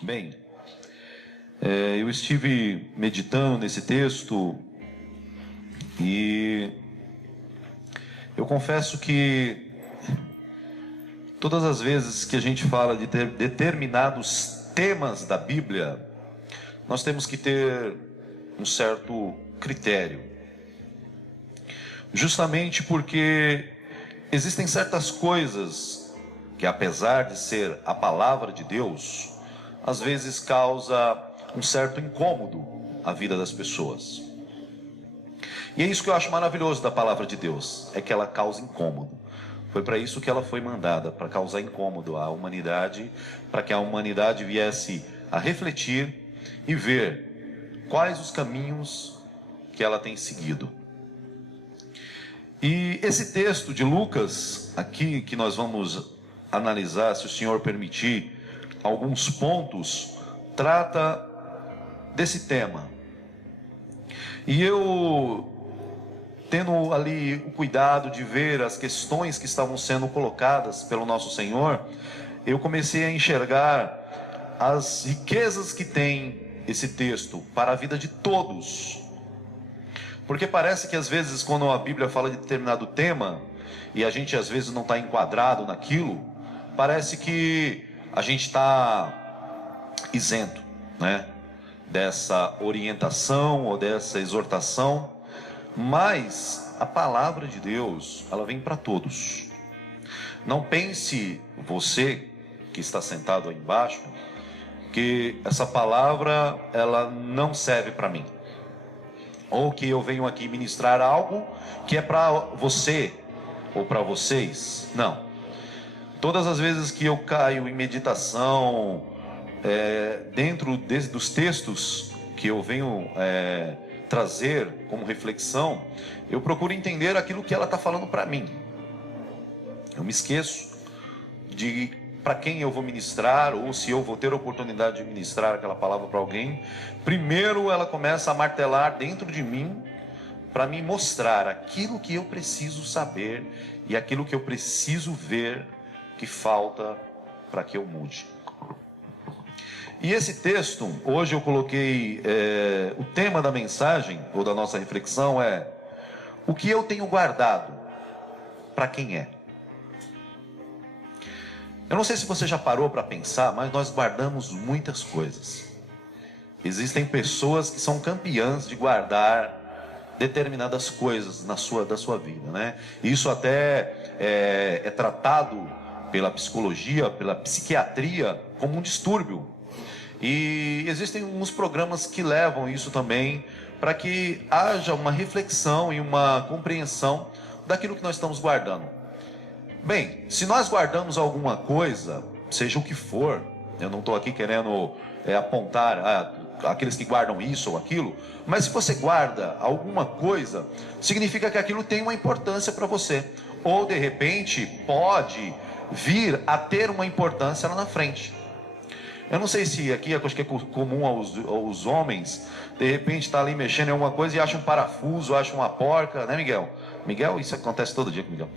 Bem, eu estive meditando nesse texto e eu confesso que todas as vezes que a gente fala de determinados temas da Bíblia, nós temos que ter um certo critério. Justamente porque existem certas coisas que, apesar de ser a palavra de Deus, às vezes causa um certo incômodo à vida das pessoas. E é isso que eu acho maravilhoso da palavra de Deus, é que ela causa incômodo. Foi para isso que ela foi mandada, para causar incômodo à humanidade, para que a humanidade viesse a refletir e ver quais os caminhos que ela tem seguido. E esse texto de Lucas, aqui que nós vamos analisar, se o Senhor permitir, alguns pontos, trata desse tema. E eu, tendo ali o cuidado de ver as questões que estavam sendo colocadas pelo nosso Senhor, eu comecei a enxergar as riquezas que tem esse texto para a vida de todos. Porque parece que às vezes quando a Bíblia fala de determinado tema, e a gente às vezes não está enquadrado naquilo, parece que a gente está isento, né, dessa orientação ou dessa exortação. Mas a palavra de Deus, ela vem para todos. Não pense você que está sentado aí embaixo, que essa palavra ela não serve para mim, ou que eu venho aqui ministrar algo que é para você ou para vocês. Não. Todas as vezes que eu caio em meditação dentro dos textos que eu venho trazer como reflexão, eu procuro entender aquilo que ela está falando para mim. Eu me esqueço de para quem eu vou ministrar, ou se eu vou ter a oportunidade de ministrar aquela palavra para alguém. Primeiro ela começa a martelar dentro de mim, para me mostrar aquilo que eu preciso saber e aquilo que eu preciso ver que falta para que eu mude. E esse texto, hoje eu coloquei, o tema da mensagem, ou da nossa reflexão é: o que eu tenho guardado, para quem é? Eu não sei se você já parou para pensar, mas nós guardamos muitas coisas. Existem pessoas que são campeãs de guardar determinadas coisas da sua vida, né? Isso até é tratado pela psicologia, pela psiquiatria, como um distúrbio. E existem uns programas que levam isso também, para que haja uma reflexão e uma compreensão daquilo que nós estamos guardando. Bem, se nós guardamos alguma coisa, seja o que for, eu não estou aqui querendo apontar aqueles que guardam isso ou aquilo, mas se você guarda alguma coisa, significa que aquilo tem uma importância para você, ou de repente pode vir a ter uma importância lá na frente. Eu não sei se aqui, acho que é comum aos homens, de repente está ali mexendo em alguma coisa e acha um parafuso, acha uma porca, né, Miguel? Miguel, isso acontece todo dia com Miguel.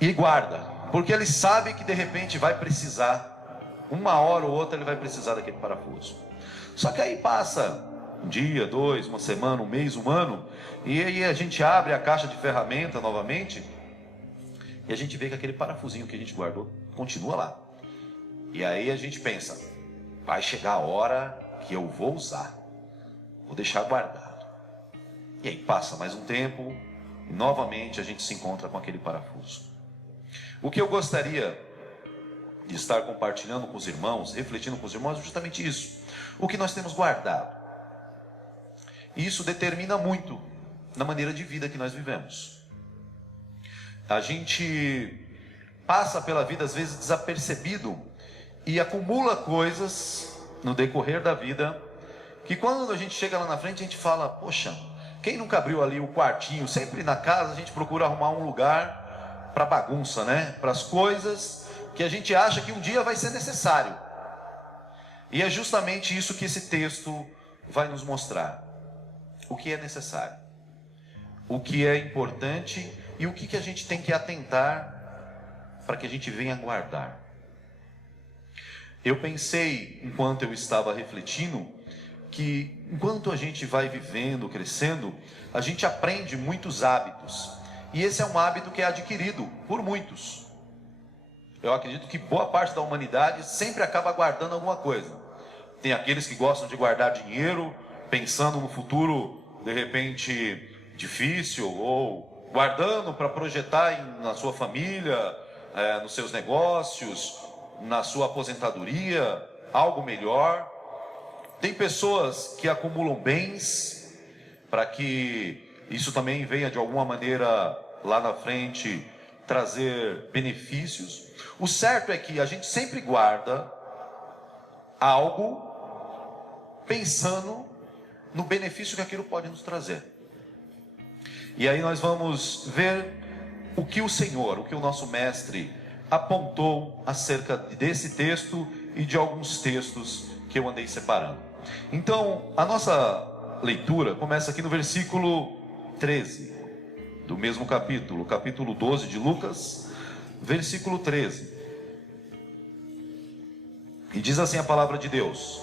E guarda, porque ele sabe que de repente vai precisar, uma hora ou outra ele vai precisar daquele parafuso. Só que aí passa um dia, dois, uma semana, um mês, um ano, e aí a gente abre a caixa de ferramenta novamente, e a gente vê que aquele parafusinho que a gente guardou continua lá. E aí a gente pensa: vai chegar a hora que eu vou usar, vou deixar guardado. E aí passa mais um tempo, e novamente a gente se encontra com aquele parafuso. O que eu gostaria de estar compartilhando com os irmãos, refletindo com os irmãos, é justamente isso. O que nós temos guardado. E isso determina muito na maneira de vida que nós vivemos. A gente passa pela vida às vezes desapercebido e acumula coisas no decorrer da vida, que quando a gente chega lá na frente a gente fala: poxa, quem nunca abriu ali o quartinho? Sempre na casa a gente procura arrumar um lugar para bagunça, né? Para as coisas que a gente acha que um dia vai ser necessário. E é justamente isso que esse texto vai nos mostrar. O que é necessário, o que é importante e o que a gente tem que atentar para que a gente venha guardar. Eu pensei, enquanto eu estava refletindo, que enquanto a gente vai vivendo, crescendo, a gente aprende muitos hábitos. E esse é um hábito que é adquirido por muitos. Eu acredito que boa parte da humanidade sempre acaba guardando alguma coisa. Tem aqueles que gostam de guardar dinheiro, pensando no futuro, de repente, difícil, ou guardando para projetar na sua família, nos seus negócios, na sua aposentadoria, algo melhor. Tem pessoas que acumulam bens para que isso também venha de alguma maneira lá na frente trazer benefícios. O certo é que a gente sempre guarda algo pensando no benefício que aquilo pode nos trazer. E aí nós vamos ver o que o Senhor, o que o nosso mestre apontou acerca desse texto e de alguns textos que eu andei separando. Então, a nossa leitura começa aqui no versículo 13 do mesmo capítulo, capítulo 12 de Lucas, versículo 13. E diz assim a palavra de Deus: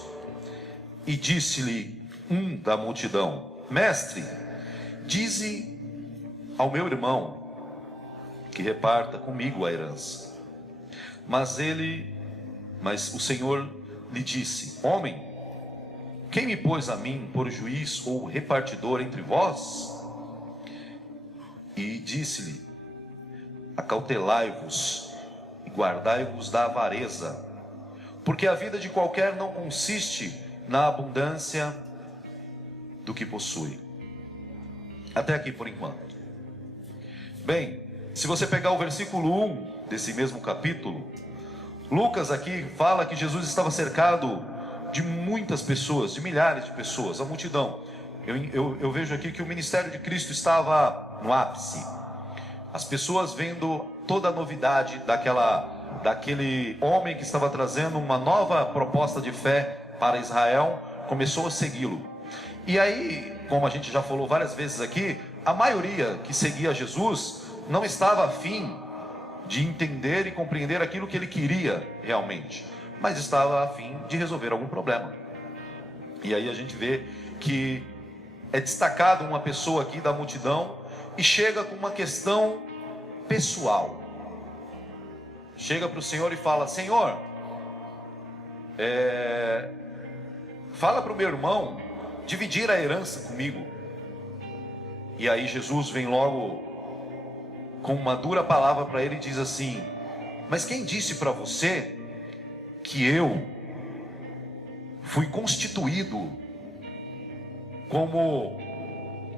e disse-lhe um da multidão: mestre, dize ao meu irmão que reparta comigo a herança. Mas o Senhor lhe disse: homem, quem me pôs a mim por juiz ou repartidor entre vós? E disse-lhe: acautelai-vos e guardai-vos da avareza, porque a vida de qualquer não consiste na abundância do que possui. Até aqui por enquanto. Bem, se você pegar o versículo 1 desse mesmo capítulo, Lucas aqui fala que Jesus estava cercado de muitas pessoas, de milhares de pessoas, a multidão. Eu vejo aqui que o ministério de Cristo estava no ápice. As pessoas vendo toda a novidade daquele homem que estava trazendo uma nova proposta de fé para Israel, começou a segui-lo. E aí, como a gente já falou várias vezes aqui, a maioria que seguia Jesus não estava afim de entender e compreender aquilo que ele queria realmente, mas estava afim de resolver algum problema. E aí a gente vê que é destacado uma pessoa aqui da multidão e chega com uma questão pessoal. Chega para o Senhor e fala: Senhor, fala para o meu irmão dividir a herança comigo. E aí Jesus vem logo com uma dura palavra para ele e diz assim: mas quem disse para você que eu fui constituído como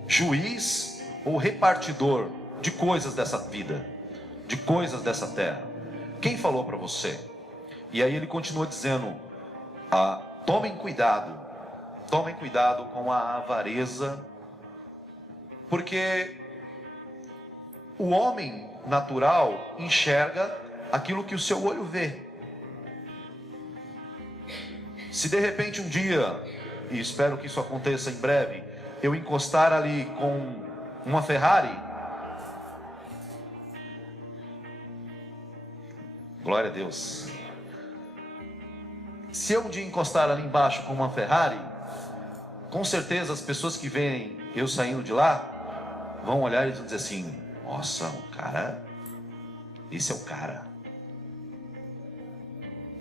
juiz ou repartidor de coisas dessa vida, de coisas dessa terra? Quem falou para você? E aí ele continua dizendo: tomem cuidado com a avareza, porque o homem natural enxerga aquilo que o seu olho vê. Se de repente um dia, e espero que isso aconteça em breve, eu encostar ali com uma Ferrari, glória a Deus. Se eu um dia encostar ali embaixo com uma Ferrari, com certeza as pessoas que veem eu saindo de lá vão olhar e vão dizer assim: nossa, o cara, esse é o cara.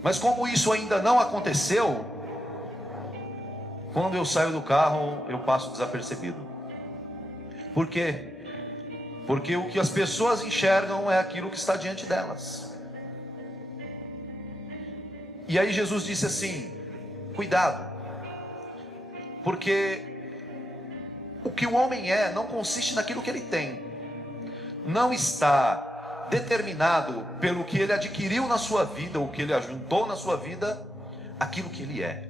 Mas como isso ainda não aconteceu, quando eu saio do carro eu passo desapercebido. Por quê? Porque o que as pessoas enxergam é aquilo que está diante delas. E aí Jesus disse assim: cuidado, porque o que o homem é não consiste naquilo que ele tem, não está determinado pelo que ele adquiriu na sua vida, o que ele ajuntou na sua vida, aquilo que ele é.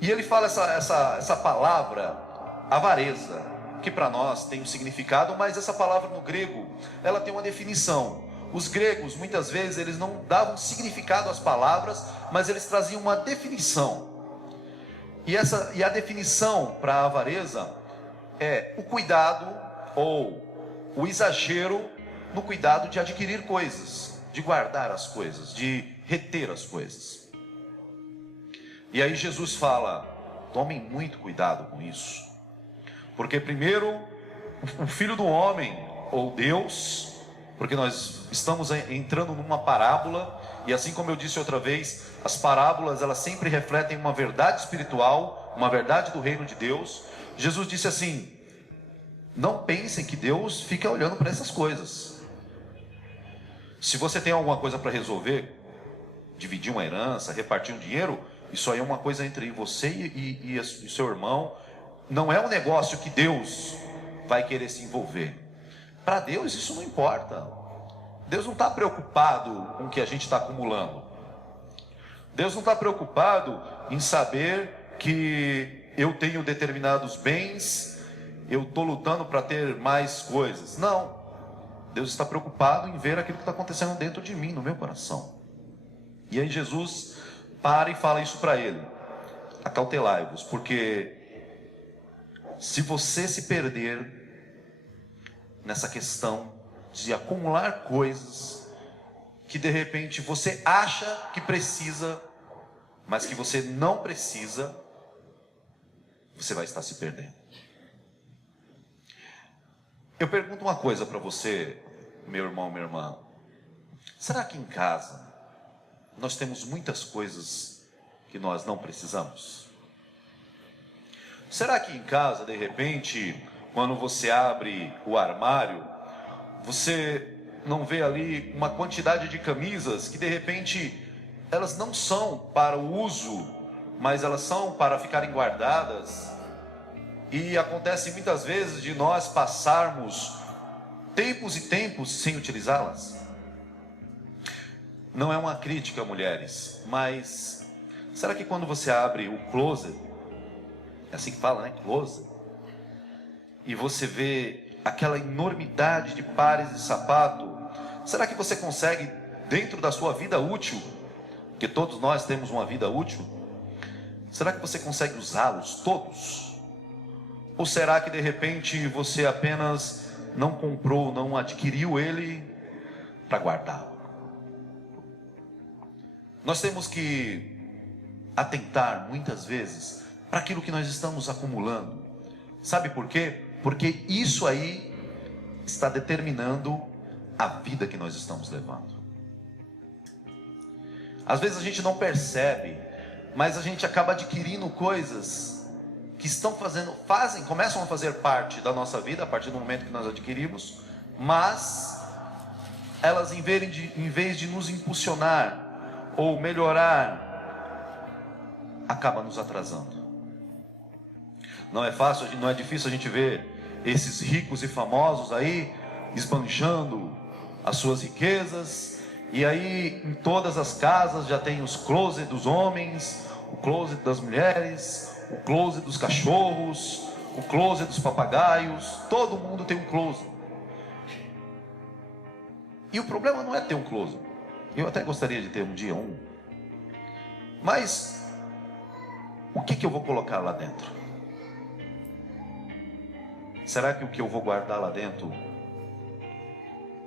E ele fala essa palavra avareza, que para nós tem um significado, mas essa palavra no grego, ela tem uma definição. Os gregos, muitas vezes, eles não davam significado às palavras, mas eles traziam uma definição. E a definição para a avareza é o cuidado ou o exagero no cuidado de adquirir coisas, de guardar as coisas, de reter as coisas. E aí Jesus fala: tomem muito cuidado com isso, porque primeiro o Filho do Homem, ou Deus, porque nós estamos entrando numa parábola, e assim como eu disse outra vez, as parábolas elas sempre refletem uma verdade espiritual, uma verdade do reino de Deus. Jesus disse assim: não pensem que Deus fica olhando para essas coisas. Se você tem alguma coisa para resolver, dividir uma herança, repartir um dinheiro, isso aí é uma coisa entre você e seu irmão. Não é um negócio que Deus vai querer se envolver. Para Deus isso não importa. Deus não está preocupado com o que a gente está acumulando. Deus não está preocupado em saber que eu tenho determinados bens, eu estou lutando para ter mais coisas. Não. Deus está preocupado em ver aquilo que está acontecendo dentro de mim, no meu coração. E aí Jesus para e fala isso para ele: acautelai-vos, porque se você se perder nessa questão de acumular coisas que de repente você acha que precisa, mas que você não precisa, você vai estar se perdendo. Eu pergunto uma coisa para você, meu irmão, minha irmã: será que em casa nós temos muitas coisas que nós não precisamos? Será que em casa, de repente, quando você abre o armário, você não vê ali uma quantidade de camisas que de repente elas não são para o uso, mas elas são para ficarem guardadas? E acontece muitas vezes de nós passarmos tempos e tempos sem utilizá-las. Não é uma crítica, mulheres, mas será que quando você abre o closet, é assim que fala, né? Closet, e você vê aquela enormidade de pares de sapato, será que você consegue, dentro da sua vida útil, porque todos nós temos uma vida útil, será que você consegue usá-los todos? Ou será que de repente você apenas não comprou, não adquiriu ele para guardá-lo? Nós temos que atentar muitas vezes para aquilo que nós estamos acumulando. Sabe por quê? Porque isso aí está determinando a vida que nós estamos levando. Às vezes a gente não percebe, mas a gente acaba adquirindo coisas que começam a fazer parte da nossa vida a partir do momento que nós adquirimos, mas elas em vez de nos impulsionar ou melhorar, acaba nos atrasando. Não é fácil, não é difícil a gente ver esses ricos e famosos aí esbanjando as suas riquezas, e aí em todas as casas já tem os closet dos homens, o closet das mulheres, o closet dos cachorros, o closet dos papagaios. Todo mundo tem um closet. E o problema não é ter um closet. Eu até gostaria de ter um dia um. Mas o que eu vou colocar lá dentro? Será que o que eu vou guardar lá dentro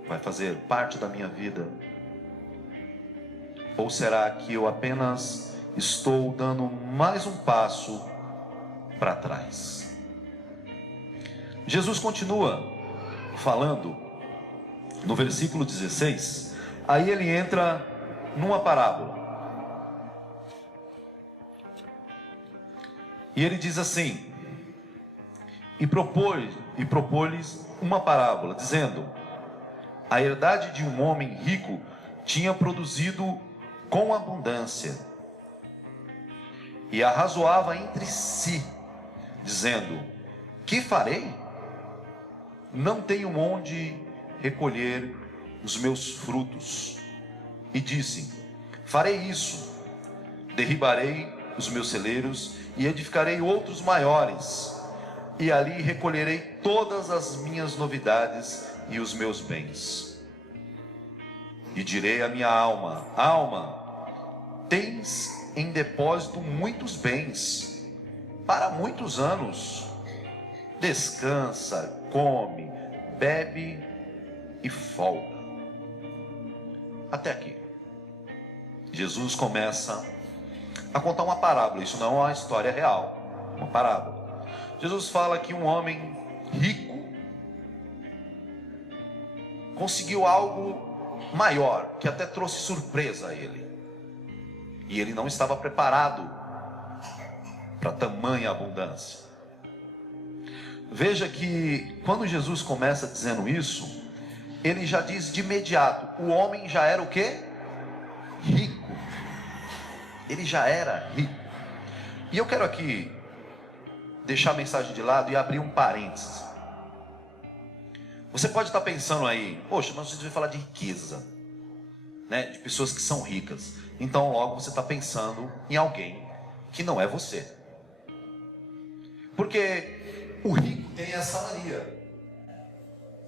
vai fazer parte da minha vida? Ou será que eu apenas estou dando mais um passo para trás? Jesus continua falando no versículo 16. Aí ele entra numa parábola. E ele diz assim: e propôs-lhes uma parábola, dizendo: a herdade de um homem rico tinha produzido com abundância, e arrazoava entre si, dizendo: que farei? Não tenho onde recolher os meus frutos. E disse: farei isso, derribarei os meus celeiros e edificarei outros maiores, e ali recolherei todas as minhas novidades e os meus bens. E direi à minha alma: alma, tens em depósito muitos bens para muitos anos. Descansa, come, bebe e folga. Até aqui. Jesus começa a contar uma parábola. Isso não é uma história real, uma parábola. Jesus fala que um homem rico conseguiu algo maior, que até trouxe surpresa a ele. E ele não estava preparado para tamanha abundância. Veja que quando Jesus começa dizendo isso, ele já diz de imediato: o homem já era o quê? Rico. Ele já era rico. E eu quero aqui deixar a mensagem de lado e abrir um parênteses. Você pode estar pensando aí: poxa, mas você vai falar de riqueza, né? De pessoas que são ricas. Então logo você está pensando em alguém que não é você. Porque o rico tem essa mania.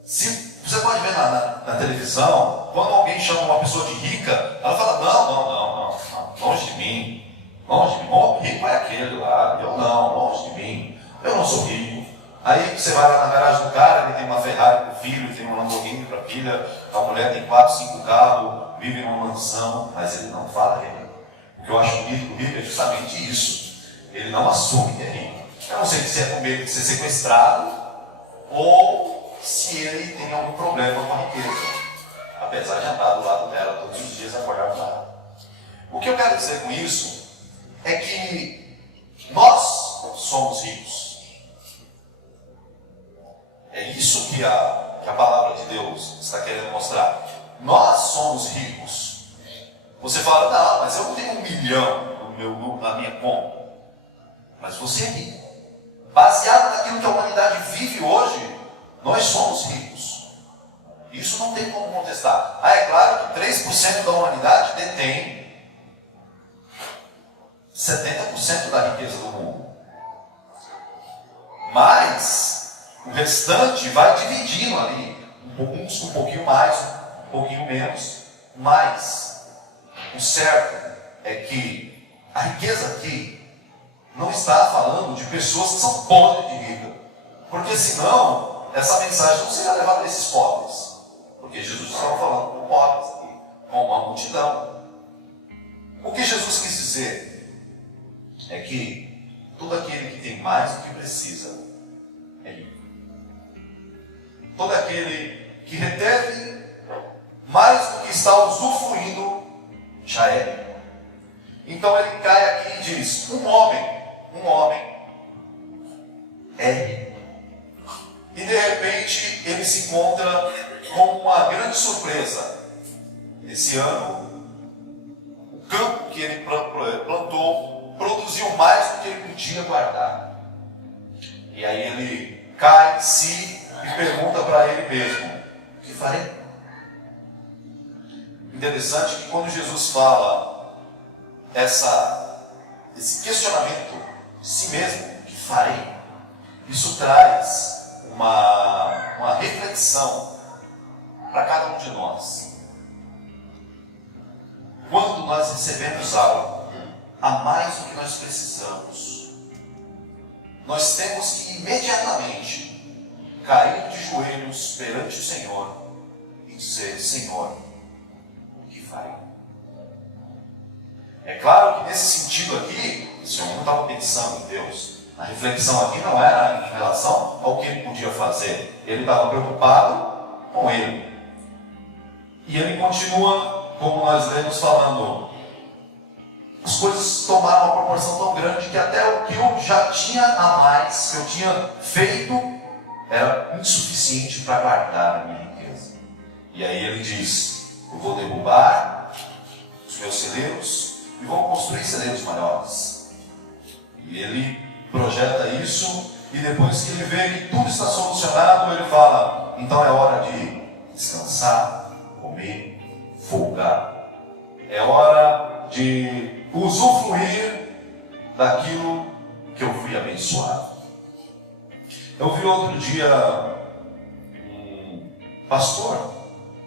Você pode ver na televisão, quando alguém chama uma pessoa de rica, ela fala: não, longe de mim, o rico é aquele lá, eu não, longe de mim, eu não sou rico. Aí você vai lá na garagem do cara, ele tem uma Ferrari para o filho, ele tem um Lamborghini para a filha, a mulher tem 4, 5 carros, vive numa mansão, mas ele não fala que é rico. O que eu acho bonito do rico é justamente isso, ele não assume que é rico. Eu não sei se é com medo de ser sequestrado, ou se ele tem algum problema com a riqueza, apesar de andar do lado dela todos os dias, acordar com ela. O que eu quero dizer com isso é que nós somos ricos. É isso que a palavra de Deus está querendo mostrar. Nós somos ricos. Você fala: não, mas eu não tenho 1 milhão na minha conta. Mas você é rico. Baseado naquilo que a humanidade vive hoje, nós somos ricos. Isso não tem como contestar. É claro que 3% da humanidade detém 70% da riqueza do mundo. Mas o restante vai dividindo ali. Uns um pouquinho mais, um pouquinho menos. Mas o certo é que a riqueza aqui não está falando de pessoas que são podres de rica. Porque senão, essa mensagem não seria levada a esses pobres. Porque Jesus estava falando com pobres aqui, com uma multidão. O que Jesus quis dizer é que todo aquele que tem mais do que precisa é rico. Todo aquele que reteve mais do que está usufruindo já é rico. Então ele cai aqui e diz: um homem é rico. E de repente ele se encontra com uma grande surpresa. Esse ano, o campo que ele plantou produziu mais do que ele podia guardar. E aí ele cai em si e pergunta para ele mesmo: o que farei? Interessante que quando Jesus fala esse questionamento de si mesmo, o que farei? Isso traz uma reflexão para cada um de nós. Quando nós recebemos algo a mais do que nós precisamos, nós temos que imediatamente cair de joelhos perante o Senhor e dizer: Senhor, o que farei? É claro que nesse sentido aqui, o Senhor não estava pensando em Deus. A reflexão aqui não era em relação ao que ele podia fazer. Ele estava preocupado com ele. E ele continua, como nós lemos, falando: as coisas tomaram uma proporção tão grande que até o que eu já tinha a mais, que eu tinha feito, era insuficiente para guardar a minha riqueza. E aí ele diz: eu vou derrubar os meus celeiros e vou construir celeiros maiores. E ele projeta isso, e depois que ele vê que tudo está solucionado, ele fala: então é hora de descansar, comer, folgar. É hora de usufruir daquilo que eu fui abençoado. Eu vi outro dia um pastor,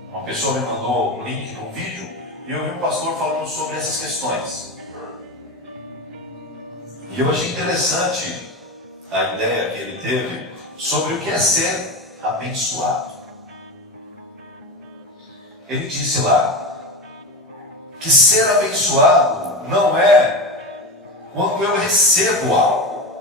uma pessoa me mandou um link de um vídeo, e eu vi um pastor falando sobre essas questões. E eu achei interessante a ideia que ele teve sobre o que é ser abençoado. Ele disse lá que ser abençoado não é quando eu recebo algo,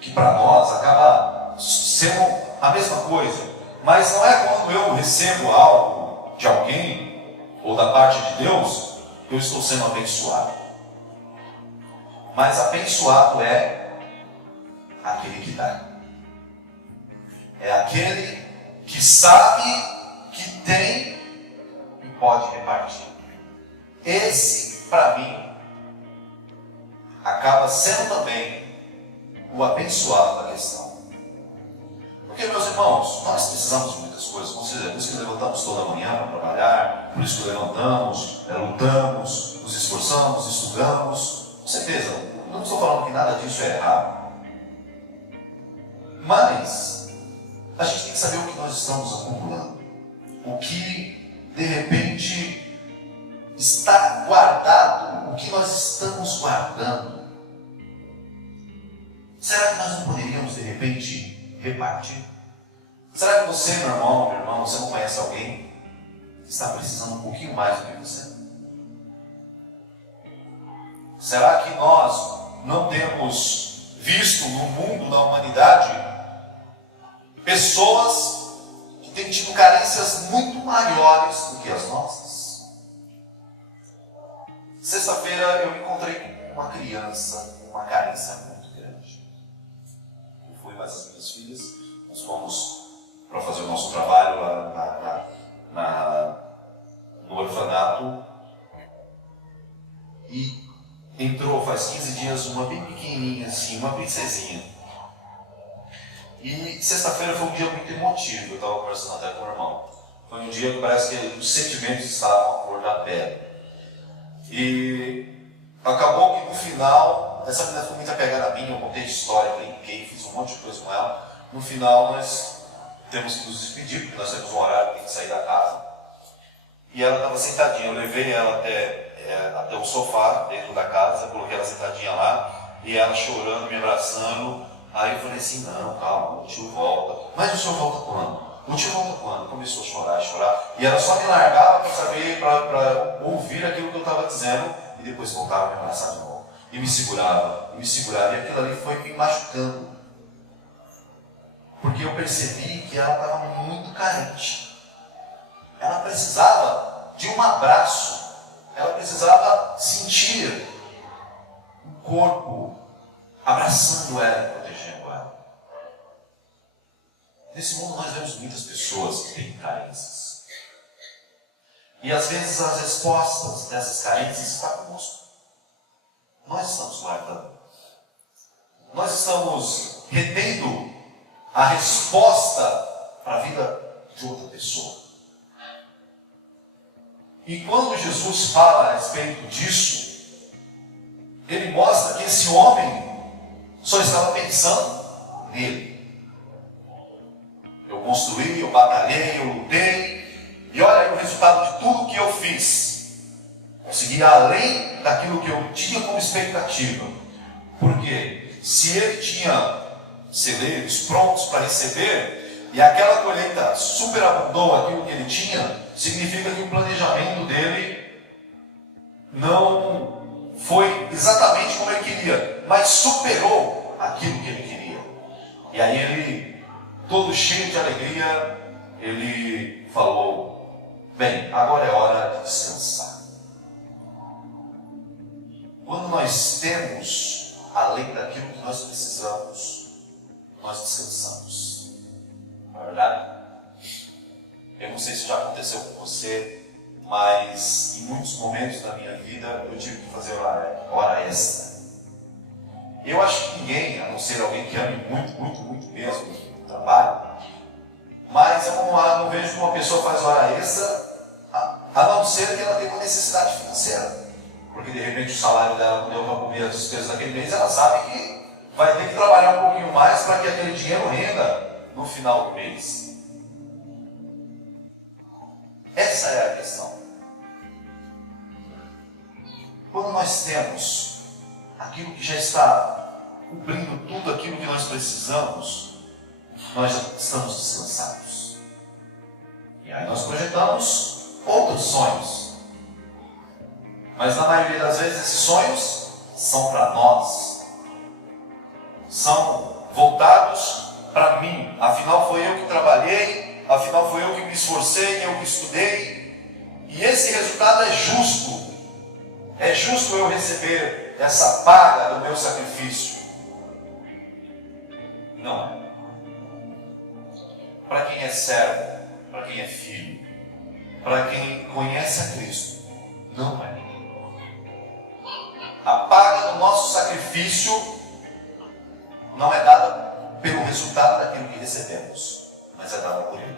que para nós acaba sendo a mesma coisa, mas não é quando eu recebo algo de alguém ou da parte de Deus, eu estou sendo abençoado. Mas abençoado é aquele que dá. É aquele que sabe que tem e pode repartir. Esse, para mim, acaba sendo também o abençoado da questão. Porque, meus irmãos, nós precisamos de muitas coisas. Por isso que levantamos toda manhã para trabalhar, por isso que levantamos, lutamos, nos esforçamos, estudamos. Com certeza, não estou falando que nada disso é errado. Mas a gente tem que saber o que nós estamos acumulando. O que, de repente, está guardado, o que nós estamos guardando. Será que nós não poderíamos, de repente, repartir? Será que você, meu irmão, minha irmã, você não conhece alguém que está precisando um pouquinho mais do que você? Será que nós não temos visto no mundo, na humanidade, pessoas que têm tido carências muito maiores do que as nossas? Sexta-feira eu me encontrei com uma criança com uma carência muito grande. Eu fui mais as minhas filhas, nós fomos para fazer o nosso trabalho no orfanato, e entrou faz 15 dias uma bem pequenininha assim, uma princesinha. E sexta-feira foi um dia muito emotivo, eu estava conversando até com o irmão. Foi um dia que parece que os sentimentos estavam à flor da pele. E acabou que no final, essa menina foi muito apegada a mim, eu contei história, brinquei, fiz um monte de coisa com ela. No final nós temos que nos despedir, porque nós temos um horário, tem que sair da casa. E ela estava sentadinha, eu levei ela até o sofá dentro da casa, coloquei ela sentadinha lá, e ela chorando, me abraçando. Aí eu falei assim, não, calma, o tio volta. Mas o senhor volta quando? O tio volta quando? Começou a chorar. E ela só me largava para saber, para ouvir aquilo que eu estava dizendo, e depois voltava a me abraçar de novo. E me segurava, e aquilo ali foi me machucando. Porque eu percebi que ela estava muito carente. Ela precisava de um abraço. Ela precisava sentir o corpo abraçando ela e protegendo ela. Nesse mundo nós vemos muitas pessoas que têm carências. E às vezes as respostas dessas carências estão conosco. Nós estamos guardando. Nós estamos retendo a resposta para a vida de outra pessoa. E quando Jesus fala a respeito disso, ele mostra que esse homem só estava pensando nele. Eu construí, eu batalhei, eu lutei, e olha aí o resultado de tudo que eu fiz. Consegui além daquilo que eu tinha como expectativa. Porque se ele tinha celeiros prontos para receber, e aquela colheita superabundou aquilo que ele tinha, significa que o planejamento dele não foi exatamente como ele queria, mas superou aquilo que ele queria. E aí ele, todo cheio de alegria, ele falou, bem, agora é hora de descansar. Quando nós temos além daquilo que nós precisamos, nós descansamos. Não é verdade? Eu não sei se já aconteceu com você, mas em muitos momentos da minha vida eu tive que fazer hora extra. Eu acho que ninguém, a não ser alguém que ame muito mesmo o trabalho, mas eu não vejo que uma pessoa faz hora extra, a não ser que ela tenha uma necessidade financeira. Porque de repente o salário dela não deu para comer as despesas daquele mês, ela sabe que vai ter que trabalhar um pouquinho mais para que aquele dinheiro renda no final do mês. Essa é a questão. Quando nós temos aquilo que já está cobrindo tudo aquilo que nós precisamos, nós já estamos descansados. E aí nós projetamos outros sonhos. Mas na maioria das vezes esses sonhos são para nós. São voltados para mim. Afinal foi eu que trabalhei, afinal foi eu que me esforcei, eu que estudei. E esse resultado é justo. É justo eu receber essa paga do meu sacrifício. Não é. Para quem é servo, para quem é filho, para quem conhece a Cristo, não é. A paga do nosso sacrifício não é dada pelo resultado daquilo que recebemos, mas é dada por Ele.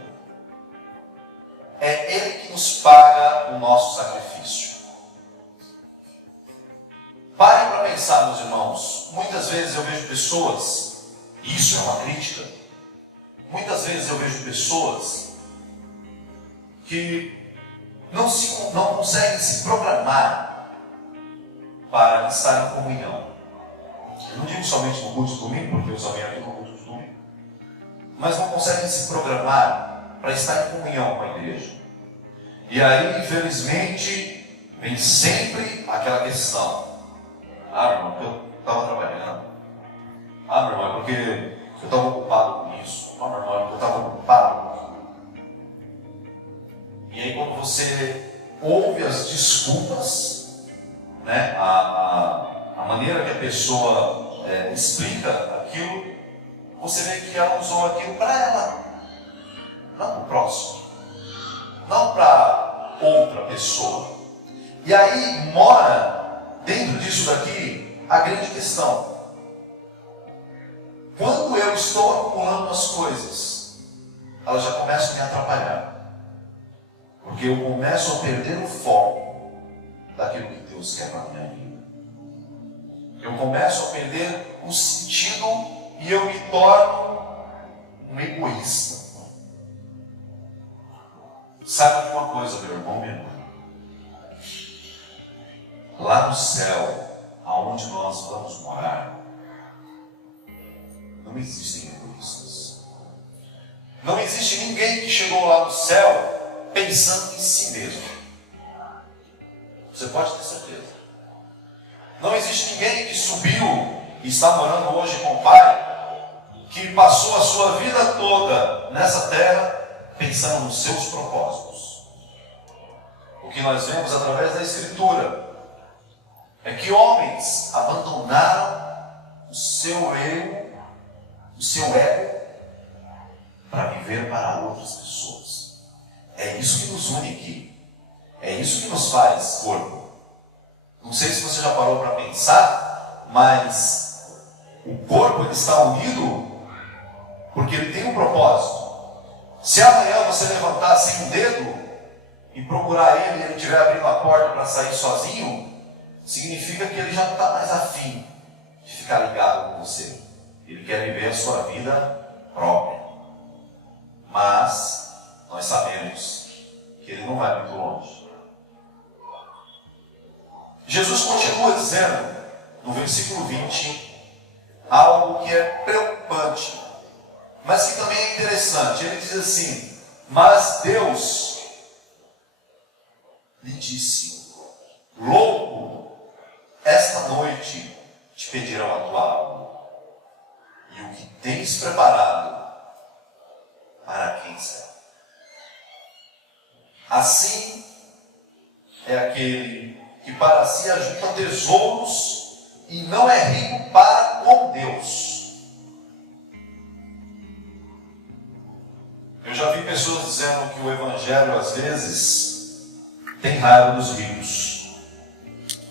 É Ele que nos paga o nosso sacrifício. Parem para pensar, meus irmãos. Muitas vezes eu vejo pessoas, e isso é uma crítica, muitas vezes eu vejo pessoas que não conseguem se programar para estar em comunhão. Eu não digo somente no culto de domingo, porque eu só venho aqui no culto de domingo, mas não conseguem se programar para estar em comunhão com a igreja. E aí, infelizmente, vem sempre aquela questão: ah, meu irmão, eu estava trabalhando. Ah, meu irmão, é porque eu estava ocupado com isso. Ah, meu irmão, é porque eu estava ocupado. E aí, quando você ouve as desculpas, né, a maneira que a pessoa explica aquilo, você vê que ela usou aquilo para ela, não para o próximo, não para outra pessoa. E aí mora dentro disso daqui a grande questão. Quando eu estou acumulando as coisas, elas já começam a me atrapalhar. Porque eu começo a perder o foco daquilo que Deus quer para a minha vida. Eu começo a perder o sentido e eu me torno um egoísta. Sabe de uma coisa, meu irmão, minha irmã? Lá no céu, aonde nós vamos morar, não existem egoístas. Não existe ninguém que chegou lá no céu pensando em si mesmo. Você pode ter certeza. Não existe ninguém que subiu e está morando hoje com o Pai, que passou a sua vida toda nessa terra pensando nos seus propósitos. O que nós vemos através da Escritura é que homens abandonaram o seu eu, o seu ego, para viver para outras pessoas. É isso que nos une aqui. É isso que nos faz corpo. Não sei se você já parou para pensar, mas o corpo ele está unido porque ele tem um propósito. Se amanhã você levantar assim um dedo e procurar ele e ele estiver abrindo a porta para sair sozinho, significa que ele já não está mais afim de ficar ligado com você. Ele quer viver a sua vida própria. Mas nós sabemos que ele não vai muito longe. Jesus continua dizendo, no versículo 20, algo que é preocupante, mas que também é interessante. Ele diz assim: mas Deus lhe disse, louco, esta noite te pedirão a tua alma, e o que tens preparado, para quem será? Assim é aquele que para si ajunta tesouros e não é rico para com Deus. Eu já vi pessoas dizendo que o Evangelho às vezes tem raiva dos ricos,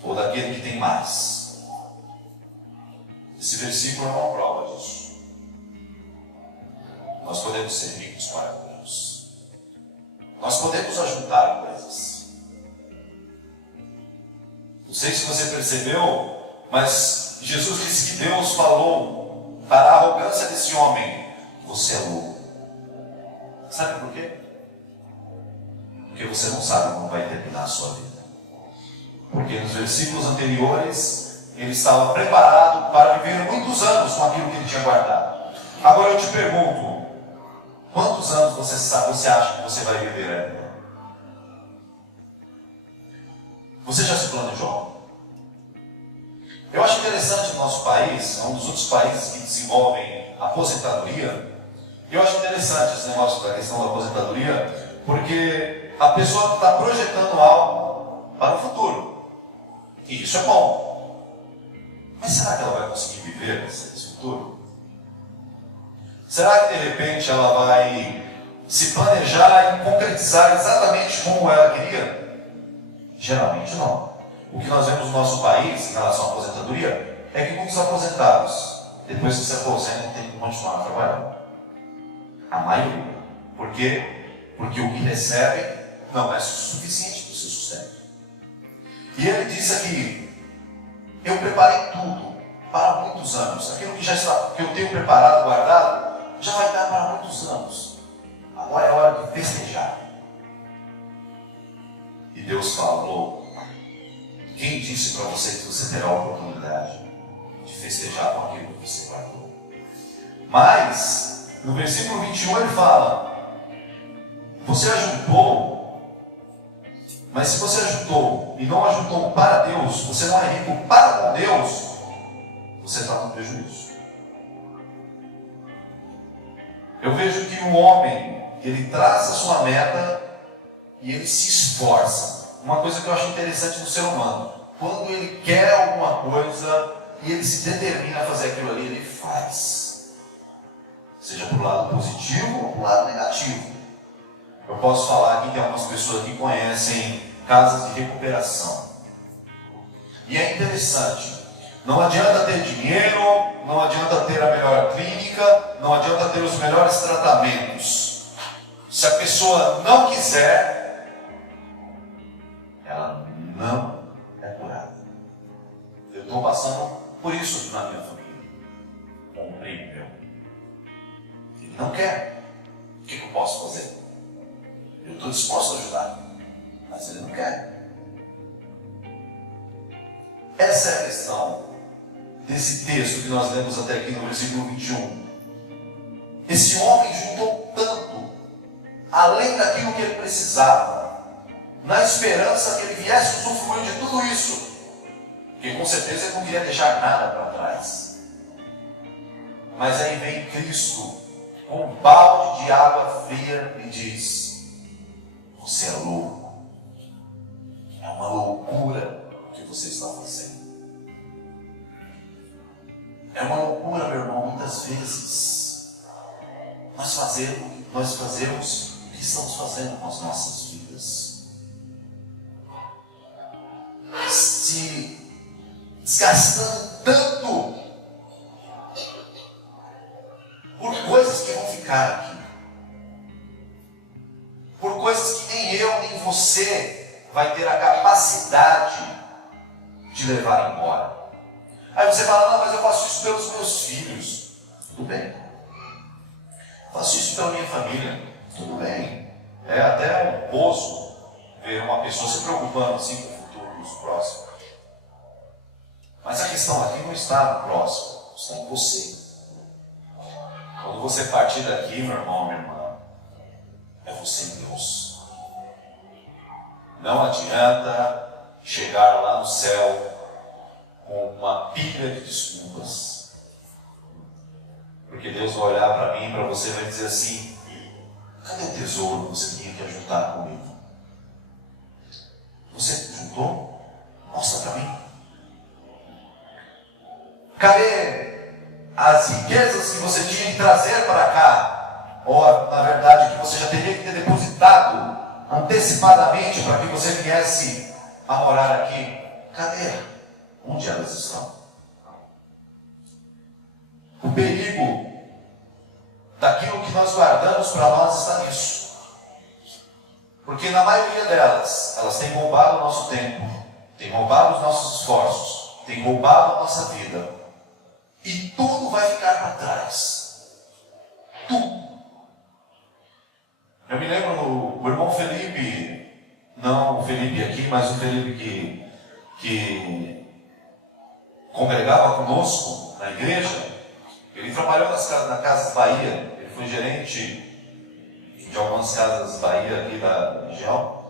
ou daquele que tem mais. Esse versículo é uma prova disso. Nós podemos ser ricos para Deus. Nós podemos ajuntar coisas. Não sei se você percebeu, mas Jesus disse que Deus falou para a arrogância desse homem: você é louco. Sabe por quê? Porque você não sabe como vai terminar a sua vida. Porque nos versículos anteriores ele estava preparado para viver muitos anos com aquilo que ele tinha guardado. Agora eu te pergunto, quantos anos você acha que você vai viver ainda? Você já se planejou? Eu acho interessante o nosso país, é um dos outros países que desenvolvem aposentadoria. Eu acho interessante esse negócio da questão da aposentadoria, porque a pessoa está projetando algo para o futuro. E isso é bom. Mas será que ela vai conseguir viver esse futuro? Será que de repente ela vai se planejar e concretizar exatamente como ela queria? Geralmente não. O que nós vemos no nosso país em relação à aposentadoria é que muitos aposentados, depois que se aposentam, têm que continuar trabalhando. A maioria. Por quê? Porque o que recebem não é suficiente para o seu sustento. E ele disse aqui: eu preparei tudo para muitos anos. Aquilo que eu tenho preparado, guardado, já vai dar para muitos anos. Agora é hora de festejar. E Deus falou: quem disse para você que você terá a oportunidade de festejar com aquilo que você guardou? Mas, no versículo 21 ele fala: você ajuntou, mas se você ajuntou e não ajuntou para Deus, você não é rico para com Deus, você está com prejuízo. Eu vejo que o homem, ele traça a sua meta e ele se esforça. Uma coisa que eu acho interessante no ser humano: quando ele quer alguma coisa e ele se determina a fazer aquilo ali, ele faz. Seja para o lado positivo ou para o lado negativo. Eu posso falar aqui que algumas pessoas aqui conhecem casas de recuperação. E é interessante. Não adianta ter dinheiro, não adianta ter a melhor clínica, não adianta ter os melhores tratamentos. Se a pessoa não quiser, ela não é curada. Eu estou passando por isso na minha família. Com um primo meu. Ele não quer. O que eu posso fazer? Eu estou disposto a ajudar, mas ele não quer. Essa é a questão desse texto que nós lemos até aqui no versículo 21. Esse homem juntou tanto, além daquilo que ele precisava, na esperança que ele viesse usufruir de tudo isso, porque com certeza ele não queria deixar nada para trás. Mas aí vem Cristo com um balde de água fria e diz: você é louco. É uma loucura o que você está fazendo. É uma loucura, meu irmão. Muitas vezes nós fazemos o que estamos fazendo com as nossas vidas. Se desgastando tanto por coisas que vão ficar aqui. Por coisas que nem eu, nem você vai ter a capacidade de levar embora. Aí você fala: não, mas eu faço isso pelos meus filhos. Tudo bem. Faço isso pela minha família. Tudo bem. É até um gozo ver uma pessoa se preocupando assim com o futuro dos próximos. Mas a questão aqui não está no próximo, está em você. Quando você partir daqui, meu irmão, minha irmã, é você em Deus. Não adianta chegar lá no céu com uma pilha de desculpas. Porque Deus vai olhar para mim e para você e vai dizer assim: cadê o tesouro que você tinha que ajuntar comigo? Você juntou? Mostra para mim. Cadê as riquezas que você tinha que trazer para cá? Ou, na verdade, que você já teria que ter depositado antecipadamente para que você viesse a morar aqui? Cadê? Onde elas estão? O perigo daquilo que nós guardamos para nós está nisso. Porque na maioria delas, elas têm roubado o nosso tempo, têm roubado os nossos esforços, têm roubado a nossa vida. E tudo vai ficar para trás. Tudo. Eu me lembro o irmão Felipe, não o Felipe aqui, mas o Felipe que congregava conosco na igreja. Ele trabalhou na Casas Bahia. Ele foi gerente de algumas Casas Bahia aqui da região.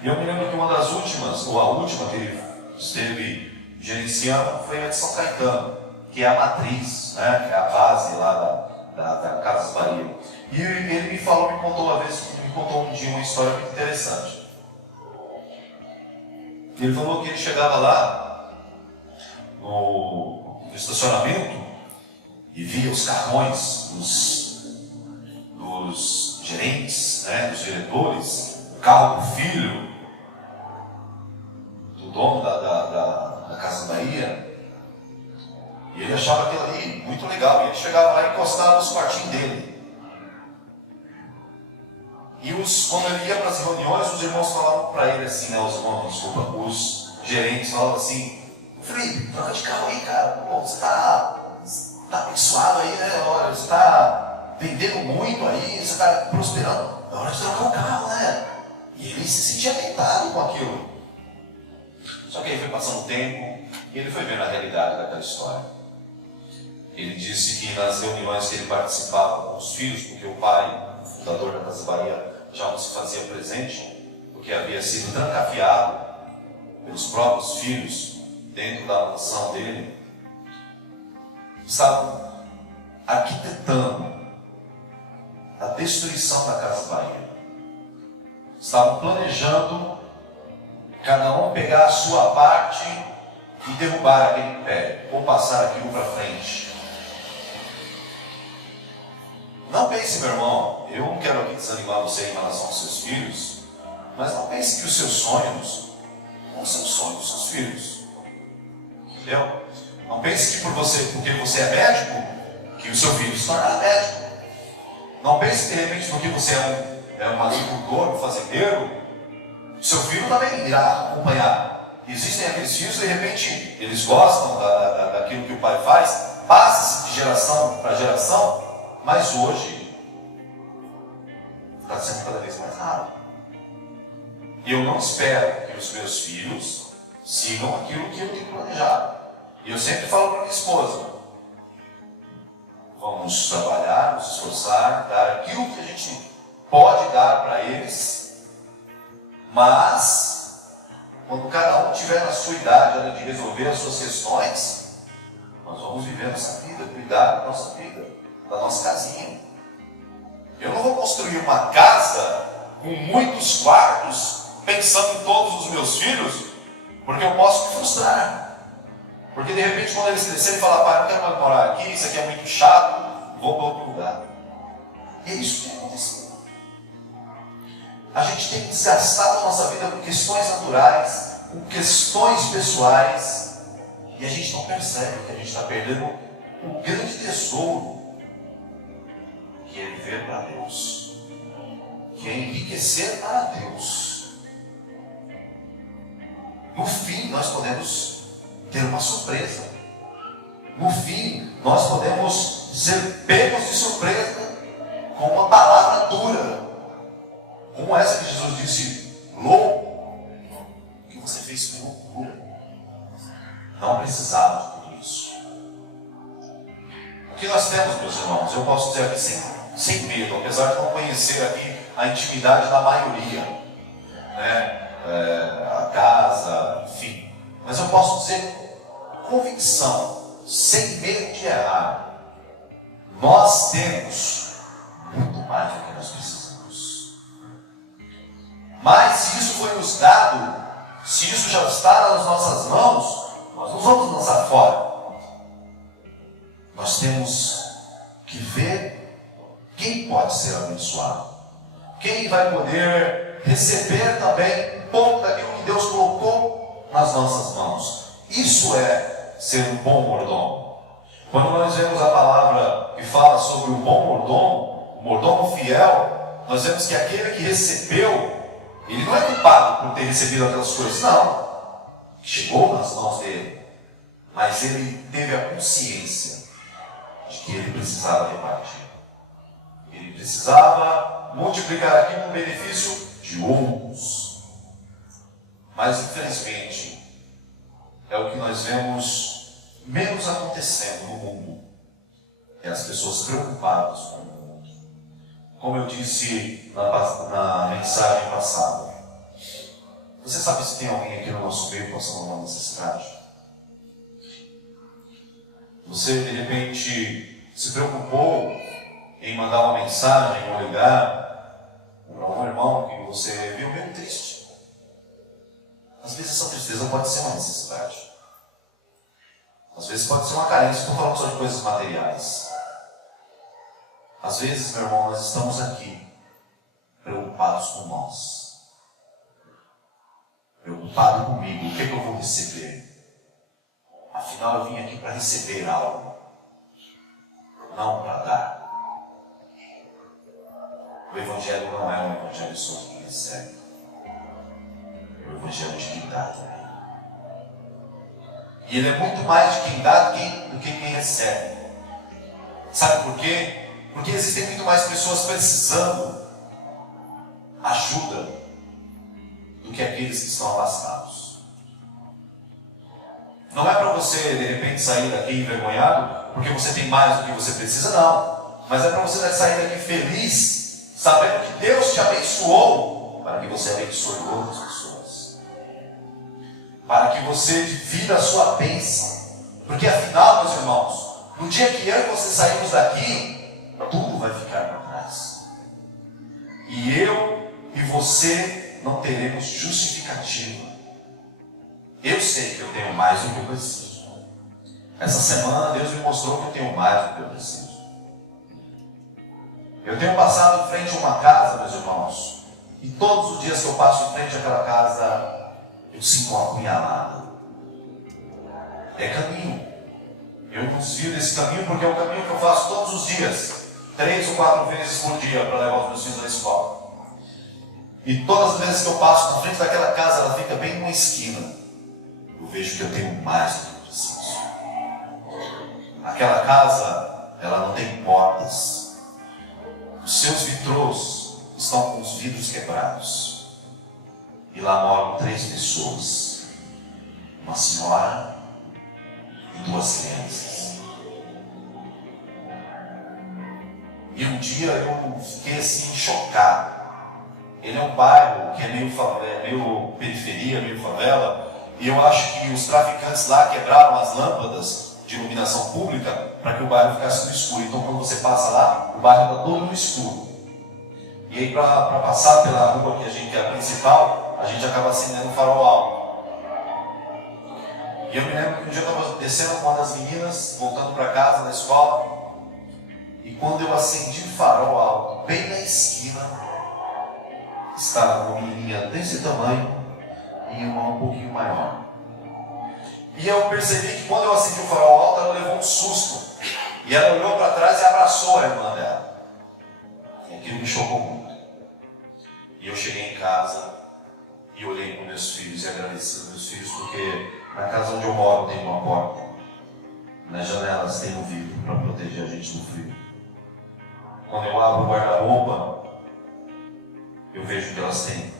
E eu me lembro que uma das últimas, ou a última que ele esteve gerenciando, foi a de São Caetano, que é a matriz, né, que é a base lá da Casas Bahia. E ele me contou um dia uma história muito interessante. Ele falou que ele chegava lá no estacionamento e via os carrões dos gerentes, né, dos diretores, o carro do filho do dono da Casa Bahia, e ele achava aquilo ali muito legal. E ele chegava lá e encostava nos quartinhos dele. E quando ele ia para as reuniões, os irmãos falavam para ele assim, né, os gerentes falavam assim: Felipe, troca de carro aí, cara. Pô, você tá abençoado aí, né? Olha, você está vendendo muito aí, você está prosperando. É hora de trocar o carro, né? E ele se sentia tentado com aquilo. Só que aí foi passando o tempo e ele foi vendo a realidade daquela história. Ele disse que nas reuniões que ele participava com os filhos, porque o pai, o fundador da Casa Bahia, já não se fazia presente, porque havia sido trancafiado pelos próprios filhos dentro da mansão dele, estavam arquitetando a destruição da Casa Bahia. Estavam planejando cada um pegar a sua parte e derrubar aquele império, ou passar aquilo para frente. Não pense, meu irmão, eu não quero aqui desanimar você em relação aos seus filhos, mas não pense que os seus sonhos não são os sonhos dos seus filhos. Entendeu? Não pense que porque você é médico, que o seu filho se tornará médico. Não pense que de repente porque você é um agricultor, um fazendeiro, o seu filho também irá acompanhar. Existem aqueles filhos, de repente, eles gostam daquilo que o pai faz, passa-se de geração para geração, mas hoje está sendo cada vez mais raro. E eu não espero que os meus filhos sigam aquilo que eu tenho planejado. E eu sempre falo para minha esposa: vamos trabalhar, nos esforçar, dar aquilo que a gente pode dar para eles, mas quando cada um tiver na sua idade, hora de resolver as suas questões, nós vamos viver nossa vida, cuidar da nossa vida, da nossa casinha. Eu não vou construir uma casa com muitos quartos, pensando em todos os meus filhos, porque eu posso me frustrar. Porque de repente quando eles crescerem e falar: pai, não quero mais morar aqui, isso aqui é muito chato, vou para outro lugar. E é isso que tem acontecido. A gente tem desgastado a nossa vida com questões naturais, com questões pessoais, e a gente não percebe que a gente está perdendo o grande tesouro, que é viver para Deus, que é enriquecer para Deus. No fim, nós podemos ter uma surpresa. No fim, nós podemos ser pegos de surpresa com uma palavra dura, como essa que Jesus disse: louco, o que você fez foi loucura. Não precisávamos de tudo isso. O que nós temos, meus irmãos, eu posso dizer aqui sem medo, apesar de não conhecer aqui a intimidade da maioria, né? A casa, enfim. Mas eu posso dizer com convicção, sem medo de errar, nós temos muito mais do que nós precisamos. Mas se isso foi nos dado, se isso já está nas nossas mãos, nós não vamos lançar fora. Nós temos que ver quem pode ser abençoado, quem vai poder receber também um pouco daquilo que Deus colocou nas nossas mãos. Isso é ser um bom mordomo. Quando nós vemos a palavra que fala sobre o bom mordomo, o mordomo fiel, nós vemos que aquele que recebeu, ele não é culpado por ter recebido aquelas coisas, não. Chegou nas mãos dele, mas ele teve a consciência de que ele precisava repartir. Ele precisava multiplicar aquilo no benefício de outros. Mas infelizmente é o que nós vemos menos acontecendo no mundo. É as pessoas preocupadas com o mundo. Como eu disse na mensagem passada, Você sabe se tem alguém aqui no nosso meio passando uma necessidade? Você, de repente, se preocupou em mandar uma mensagem ou ligar para um irmão que você viu bem triste. Às vezes essa tristeza pode ser uma necessidade. Às vezes pode ser uma carência. Estou falando só de coisas materiais. Às vezes, meu irmão, nós estamos aqui preocupados com nós. Preocupado comigo. O que eu vou receber? Afinal, eu vim aqui para receber algo. Não para dar. O Evangelho não é um Evangelho só de quem recebe. É um Evangelho de quem dá também. E ele é muito mais de quem dá do que quem recebe. Sabe por quê? Porque existem muito mais pessoas precisando ajuda do que aqueles que estão abastados. Não é para você, de repente, sair daqui envergonhado porque você tem mais do que você precisa, não. Mas é para você sair daqui feliz, sabendo que Deus te abençoou para que você abençoe outras pessoas. Para que você divida a sua bênção. Porque afinal, meus irmãos, no dia que eu e você sairmos daqui, tudo vai ficar para trás. E eu e você não teremos justificativa. Eu sei que eu tenho mais do que eu preciso. Essa semana Deus me mostrou que eu tenho mais do que eu preciso. Eu tenho passado em frente a uma casa, meus irmãos, e todos os dias que eu passo em frente àquela casa, eu sinto uma apunhalada. É caminho. Eu não desvio desse caminho porque é o caminho que eu faço todos os dias, 3 ou 4 vezes por dia, para levar os meus filhos à escola. E todas as vezes que eu passo na frente daquela casa, ela fica bem numa esquina. Eu vejo que eu tenho mais do que eu preciso. Aquela casa, ela não tem portas. Os seus vitrôs estão com os vidros quebrados. E lá moram 3 pessoas. Uma senhora e 2 crianças. E um dia eu fiquei assim, chocado. Ele é um bairro que é meio periferia, meio favela. E eu acho que os traficantes lá quebraram as lâmpadas de iluminação pública para que o bairro ficasse no escuro. Então quando você passa lá, o bairro está todo no escuro. E aí para passar pela rua que é a principal, a gente acaba acendendo um farol alto. E eu me lembro que um dia eu estava descendo com uma das meninas, voltando para casa da escola. E quando eu acendi o farol alto, bem na esquina, estava uma menininha desse tamanho e uma um pouquinho maior. E eu percebi que quando eu acendi o farol alto, ela levou um susto. E ela olhou para trás e abraçou a irmã dela. E aquilo me chocou muito. E eu cheguei em casa e olhei para meus filhos e agradeci aos meus filhos, porque na casa onde eu moro tem uma porta. Nas janelas tem um vidro para proteger a gente do frio. Quando eu abro o guarda-roupa, eu vejo que elas têm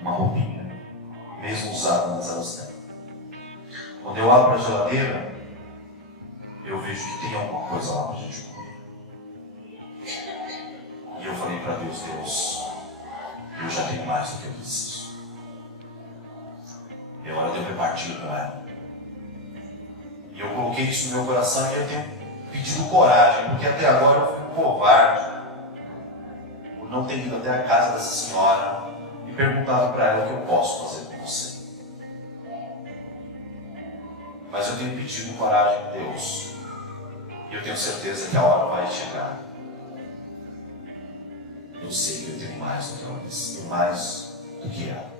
uma roupinha, mesmo usada, mas elas têm. Quando eu abro a geladeira, eu vejo que tem alguma coisa lá para a gente comer. E eu falei para Deus, eu já tenho mais do que eu preciso. É hora de eu repartir com ela. E eu coloquei isso no meu coração e eu tenho pedido coragem, porque até agora eu fui um covarde por não ter ido até a casa dessa senhora e perguntado para ela o que eu posso fazer com você. Mas eu tenho pedido coragem a Deus. E eu tenho certeza que a hora vai chegar. Eu sei que eu tenho mais do que ela precisa, mais do que ela.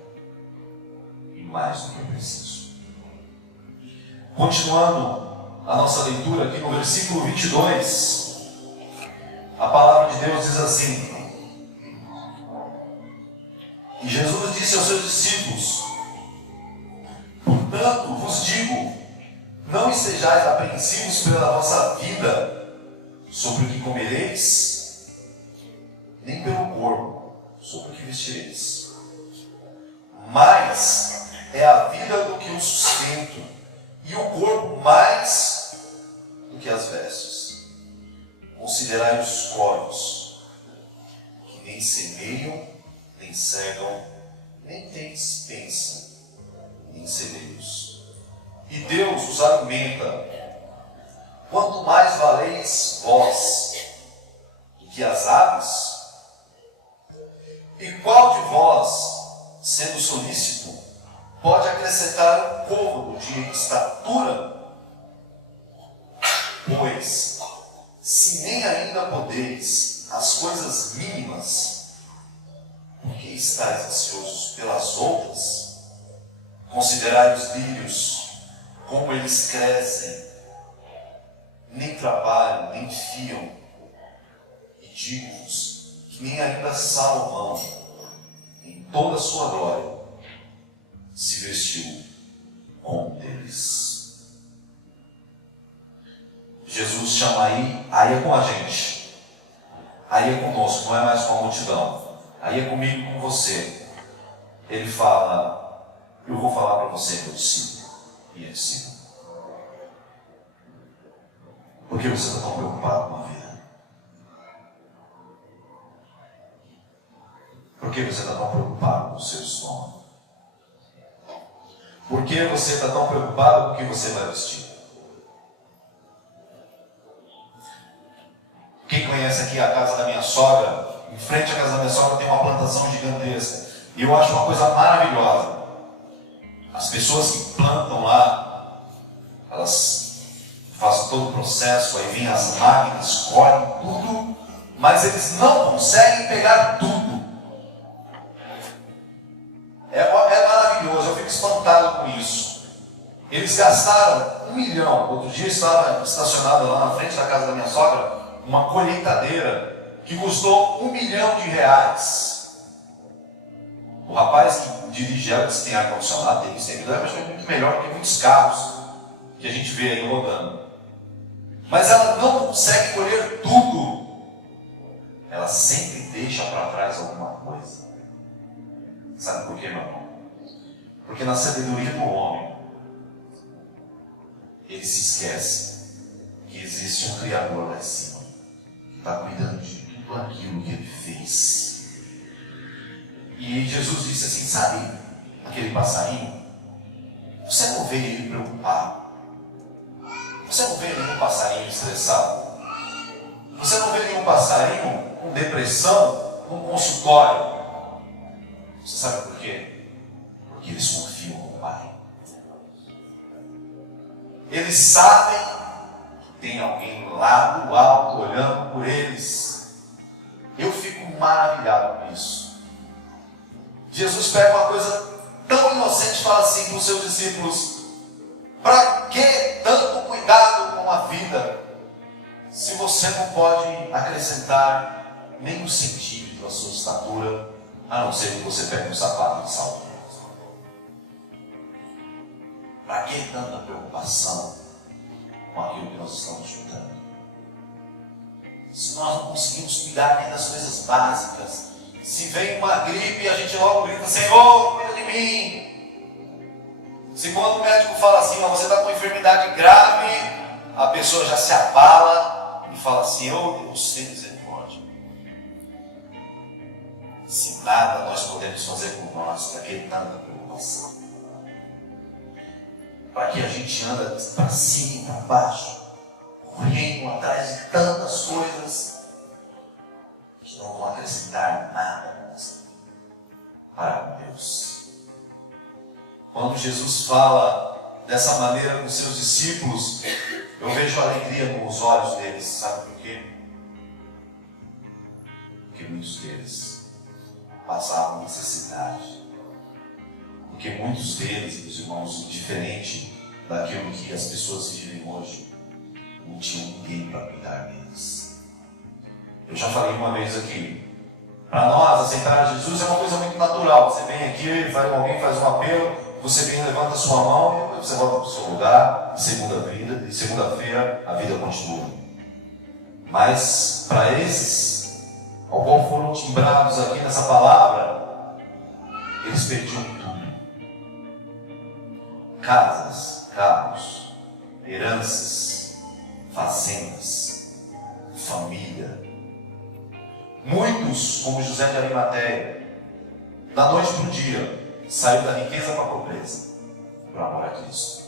E mais do que eu preciso. Continuando a nossa leitura aqui no versículo 22, a palavra de Deus diz assim: e Jesus disse aos seus discípulos: portanto vos digo, não estejais apreensivos pela vossa vida, sobre o que comereis, nem pelo corpo, sobre o que vestireis. Mais é a vida do que o sustento, e o corpo mais do que as vestes. Considerai os corvos, que nem semeiam, nem cegam, nem tem dispensa em celeiros. E Deus os alimenta. Quanto mais valeis vós do que as aves? E qual de vós, sendo solícito, pode acrescentar um côvado de estatura? Pois, se nem ainda podeis as coisas mínimas, por que estáis ansiosos pelas outras? Considerai os lírios, como eles crescem, nem trabalham, nem fiam. E digo-vos que nem ainda Salomão, em toda a sua glória, se vestiu como um deles. Jesus chama aí é com a gente, aí é conosco, não é mais com a multidão, aí é comigo e com você. Ele fala: eu vou falar para você, meu discípulo e ensino. Por que você está tão preocupado com a vida? Por que você está tão preocupado com o seu estômago? Por que você está tão preocupado com o que você vai vestir? Quem conhece aqui a casa da minha sogra, em frente à casa da minha sogra tem uma plantação gigantesca. E eu acho uma coisa maravilhosa. As pessoas que plantam lá, elas fazem todo o processo, aí vem as máquinas, colhem tudo, mas eles não conseguem pegar tudo. É maravilhoso, eu fico espantado com isso. Eles gastaram 1 milhão. Outro dia eu estava estacionado lá na frente da casa da minha sogra, uma colheitadeira que custou R$1 milhão. O rapaz que dirige ela disse que tem ar-condicionado, tem servidor, mas é muito melhor que muitos carros que a gente vê aí rodando. Mas ela não consegue colher tudo. Ela sempre deixa para trás alguma coisa. Sabe por quê, meu irmão? Porque na sabedoria do homem, ele se esquece que existe um Criador lá em cima, que está cuidando de tudo aquilo que ele fez. E Jesus disse assim: sabe aquele passarinho? Você não vê ele preocupado? Você não vê nenhum passarinho estressado? Você não vê nenhum passarinho com depressão num consultório? Você sabe por quê? Porque eles confiam no Pai. Eles sabem que tem alguém lá do alto olhando por eles. Eu fico maravilhado com isso. Jesus pega uma coisa tão inocente e fala assim para os seus discípulos: para que tanto cuidado com a vida, se você não pode acrescentar nem um centímetro à sua estatura, a não ser que você pegue um sapato de salto? Para que tanta preocupação com aquilo que nós estamos juntando? Se nós não conseguimos cuidar nem das coisas básicas, se vem uma gripe, a gente logo grita: Senhor, cuida de mim. Se quando o médico fala assim: você está com uma enfermidade grave, a pessoa já se abala e fala assim: oh Deus, tem misericórdia. Se nada nós podemos fazer por nós, para que tanta preocupação? Para que a gente anda para cima e para baixo, correndo atrás de tantas coisas que não vão acrescentar nada para Deus. Quando Jesus fala dessa maneira com seus discípulos, eu vejo alegria nos olhos deles. Sabe por quê? Porque muitos deles passavam necessidade. Porque muitos deles, meus irmãos, diferente daquilo que as pessoas vivem hoje, não tinham ninguém para cuidar deles. Eu já falei uma vez aqui, para nós aceitar Jesus é uma coisa muito natural. Você vem aqui, alguém faz um apelo, você vem, levanta a sua mão e depois você volta para o seu lugar, e segunda-feira a vida continua. Mas para esses, ao qual foram timbrados aqui nessa palavra, eles perdiam tudo. Casas, carros, heranças, fazendas, família. Muitos, como José de Arimateia, da noite para o dia, saiu da riqueza para a pobreza, por amor a Cristo.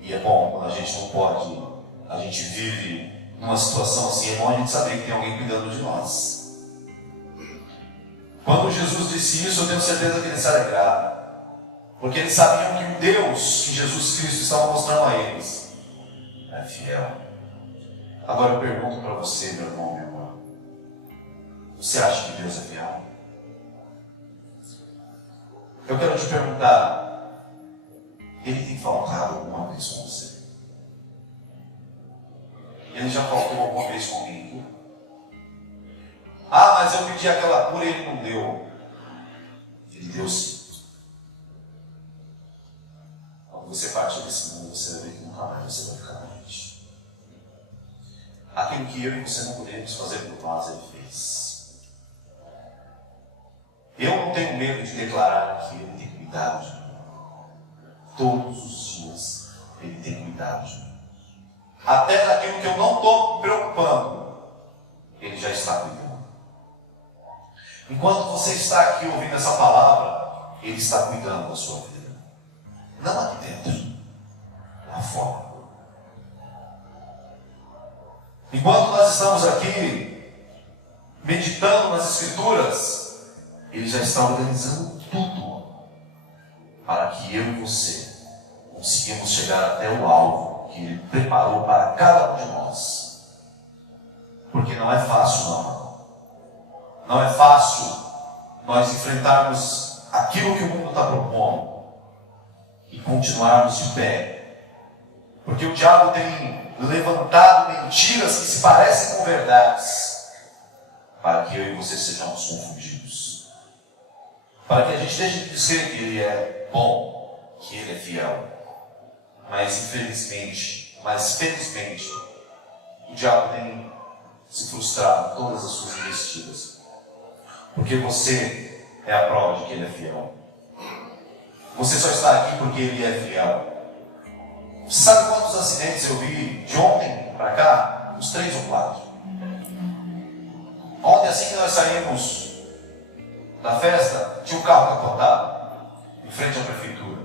E é bom quando a gente não pode, a gente vive numa situação assim, é bom a gente saber que tem alguém cuidando de nós. Quando Jesus disse isso, eu tenho certeza que eles se alegraram, porque eles sabiam que o Deus que Jesus Cristo estava mostrando a eles é fiel. Agora eu pergunto para você, meu irmão, minha irmã, você acha que Deus é fiel? Eu quero te perguntar, ele tem faltado alguma vez com você? Ele já faltou alguma vez comigo? Ah, mas eu pedi aquela cura e ele não deu. Ele deu sim. Quando você partir desse mundo, você vai ver que nunca mais você vai ficar doente. Aquilo que eu e você não podemos fazer por nós, ele fez. Eu não tenho medo de declarar que ele tem cuidado de mim. Todos os dias, ele tem cuidado de mim. Até daquilo que eu não estou me preocupando, ele já está cuidando. Enquanto você está aqui ouvindo essa palavra, ele está cuidando da sua vida. Não aqui dentro, lá fora. Enquanto nós estamos aqui meditando nas Escrituras, ele já está organizando tudo para que eu e você conseguimos chegar até o alvo que ele preparou para cada um de nós. Porque não é fácil, não. Não é fácil nós enfrentarmos aquilo que o mundo está propondo e continuarmos de pé. Porque o diabo tem levantado mentiras que se parecem com verdades, para que eu e você sejamos confundidos. Para que a gente deixe de dizer que ele é bom, que ele é fiel. Mas felizmente, o diabo tem se frustrado em todas as suas investidas. Porque você é a prova de que ele é fiel. Você só está aqui porque ele é fiel. Sabe quantos acidentes eu vi de ontem para cá? Uns 3 ou 4. Ontem, assim que nós saímos da festa, tinha um carro capotado em frente à prefeitura.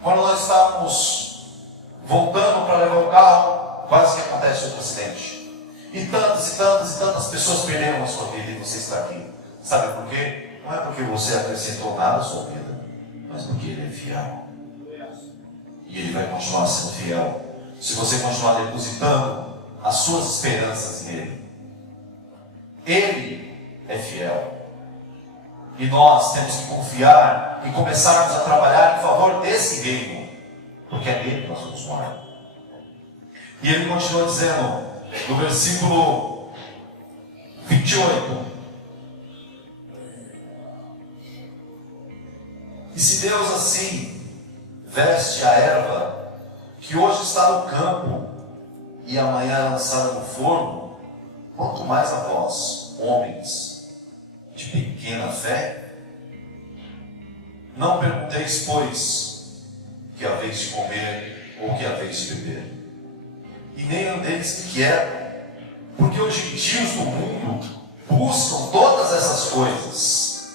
Quando nós estávamos voltando para levar o carro, quase que acontece outro acidente. E tantas pessoas perderam a sua vida e você está aqui. Sabe por quê? Não é porque você acrescentou nada à sua vida, mas porque ele é fiel. E ele vai continuar sendo fiel se você continuar depositando as suas esperanças nele. Ele é fiel. E nós temos que confiar e começarmos a trabalhar em favor desse reino, porque é nele que nós vamos morar. E ele continua dizendo, no versículo 28, e se Deus assim veste a erva que hoje está no campo e amanhã é lançada no forno, quanto mais a vós, homens de pequena fé? Não pergunteis, pois, que haveis de comer ou que haveis de beber, e nem andeis inquieto, porque os gentios do mundo buscam todas essas coisas,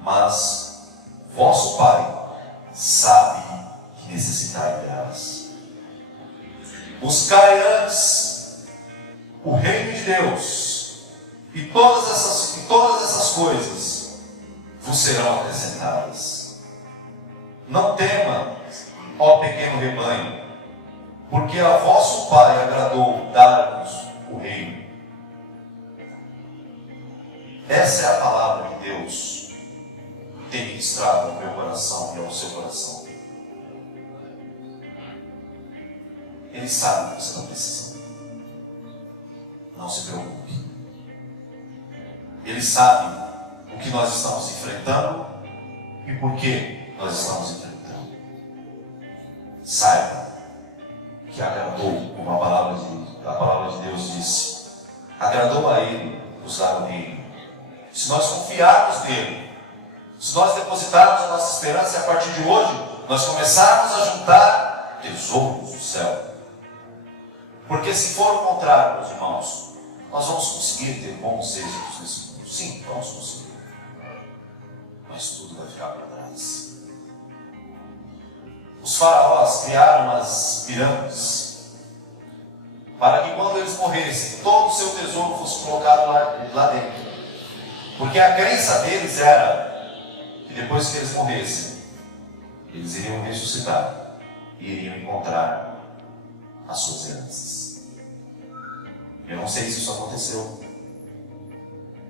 mas vosso Pai sabe que necessitai delas. Buscai antes o reino de Deus, e todas essas coisas vos serão acrescentadas. Não tema, ó pequeno rebanho, porque a vosso Pai agradou dar-vos o reino. Essa é a palavra que Deus tem ministrado ao meu coração e ao seu coração. Ele sabe o que você está precisando. Não se preocupe. Ele sabe o que nós estamos enfrentando e por que nós estamos enfrentando. Saiba que agradou, como a palavra de Deus disse, agradou a Ele nos dar o reino. Se nós confiarmos nele, se nós depositarmos a nossa esperança, e a partir de hoje nós começarmos a juntar tesouros do céu. Porque se for o contrário, meus irmãos, nós vamos conseguir ter bons êxitos nesse mundo. Sim, vamos conseguir. Mas tudo vai ficar para trás. Os faraós criaram as pirâmides para que quando eles morressem, todo o seu tesouro fosse colocado lá dentro. Porque a crença deles era que depois que eles morressem, eles iriam ressuscitar e iriam encontrar as suas heranças. Eu não sei se isso aconteceu.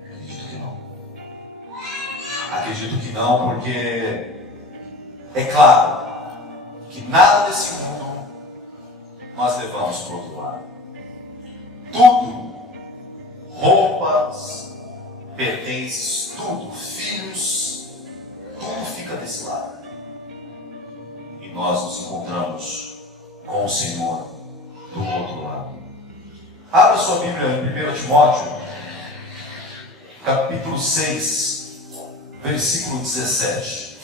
Acredito que não. Acredito que não, porque é claro que nada desse mundo nós levamos para o outro lado. Tudo, roupas, pertences, tudo, filhos, tudo fica desse lado. E nós nos encontramos com o Senhor do outro lado. Abra sua Bíblia em 1 Timóteo, capítulo 6, versículo 17.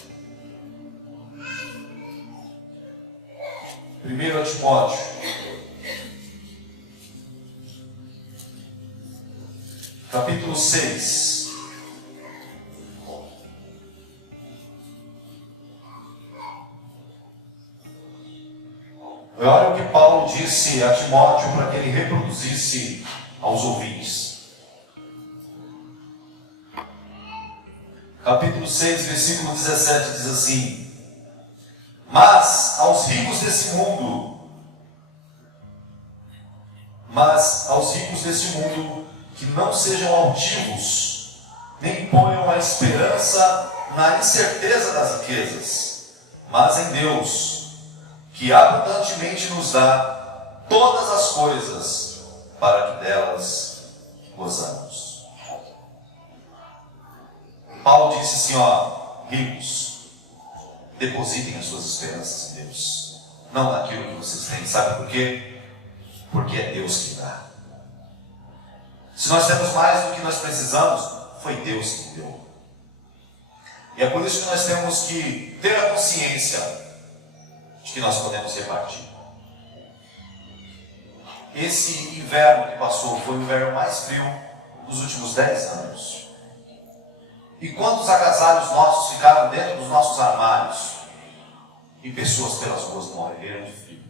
1 Timóteo, capítulo 6. Olha o que Paulo disse a Timóteo para que ele reproduzisse aos ouvintes. Capítulo 6, versículo 17 diz assim: Mas aos ricos desse mundo que não sejam altivos, nem ponham a esperança na incerteza das riquezas, mas em Deus, que abundantemente nos dá todas as coisas para que delas gozamos. Paulo disse assim, ricos, depositem as suas esperanças em Deus, não naquilo que vocês têm. Sabe por quê? Porque é Deus que dá. Se nós temos mais do que nós precisamos, foi Deus que deu. E é por isso que nós temos que ter a consciência de que nós podemos repartir. Esse inverno que passou foi o inverno mais frio dos últimos 10 anos. E quantos agasalhos nossos ficaram dentro dos nossos armários e pessoas pelas ruas morreram de frio?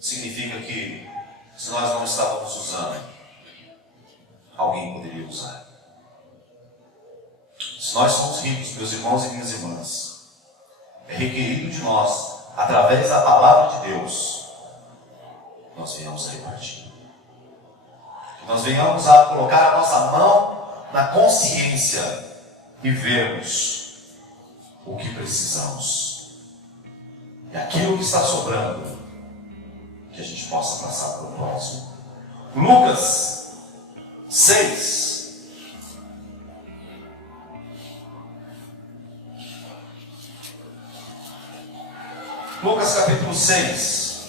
Significa que se nós não estávamos usando, alguém poderia usar. Se nós somos ricos, meus irmãos e minhas irmãs, é requerido de nós, através da palavra de Deus, nós venhamos repartir. Que nós venhamos a colocar a nossa mão na consciência e vermos o que precisamos. E aquilo que está sobrando, que a gente possa passar para o próximo. Lucas 6. Lucas capítulo 6,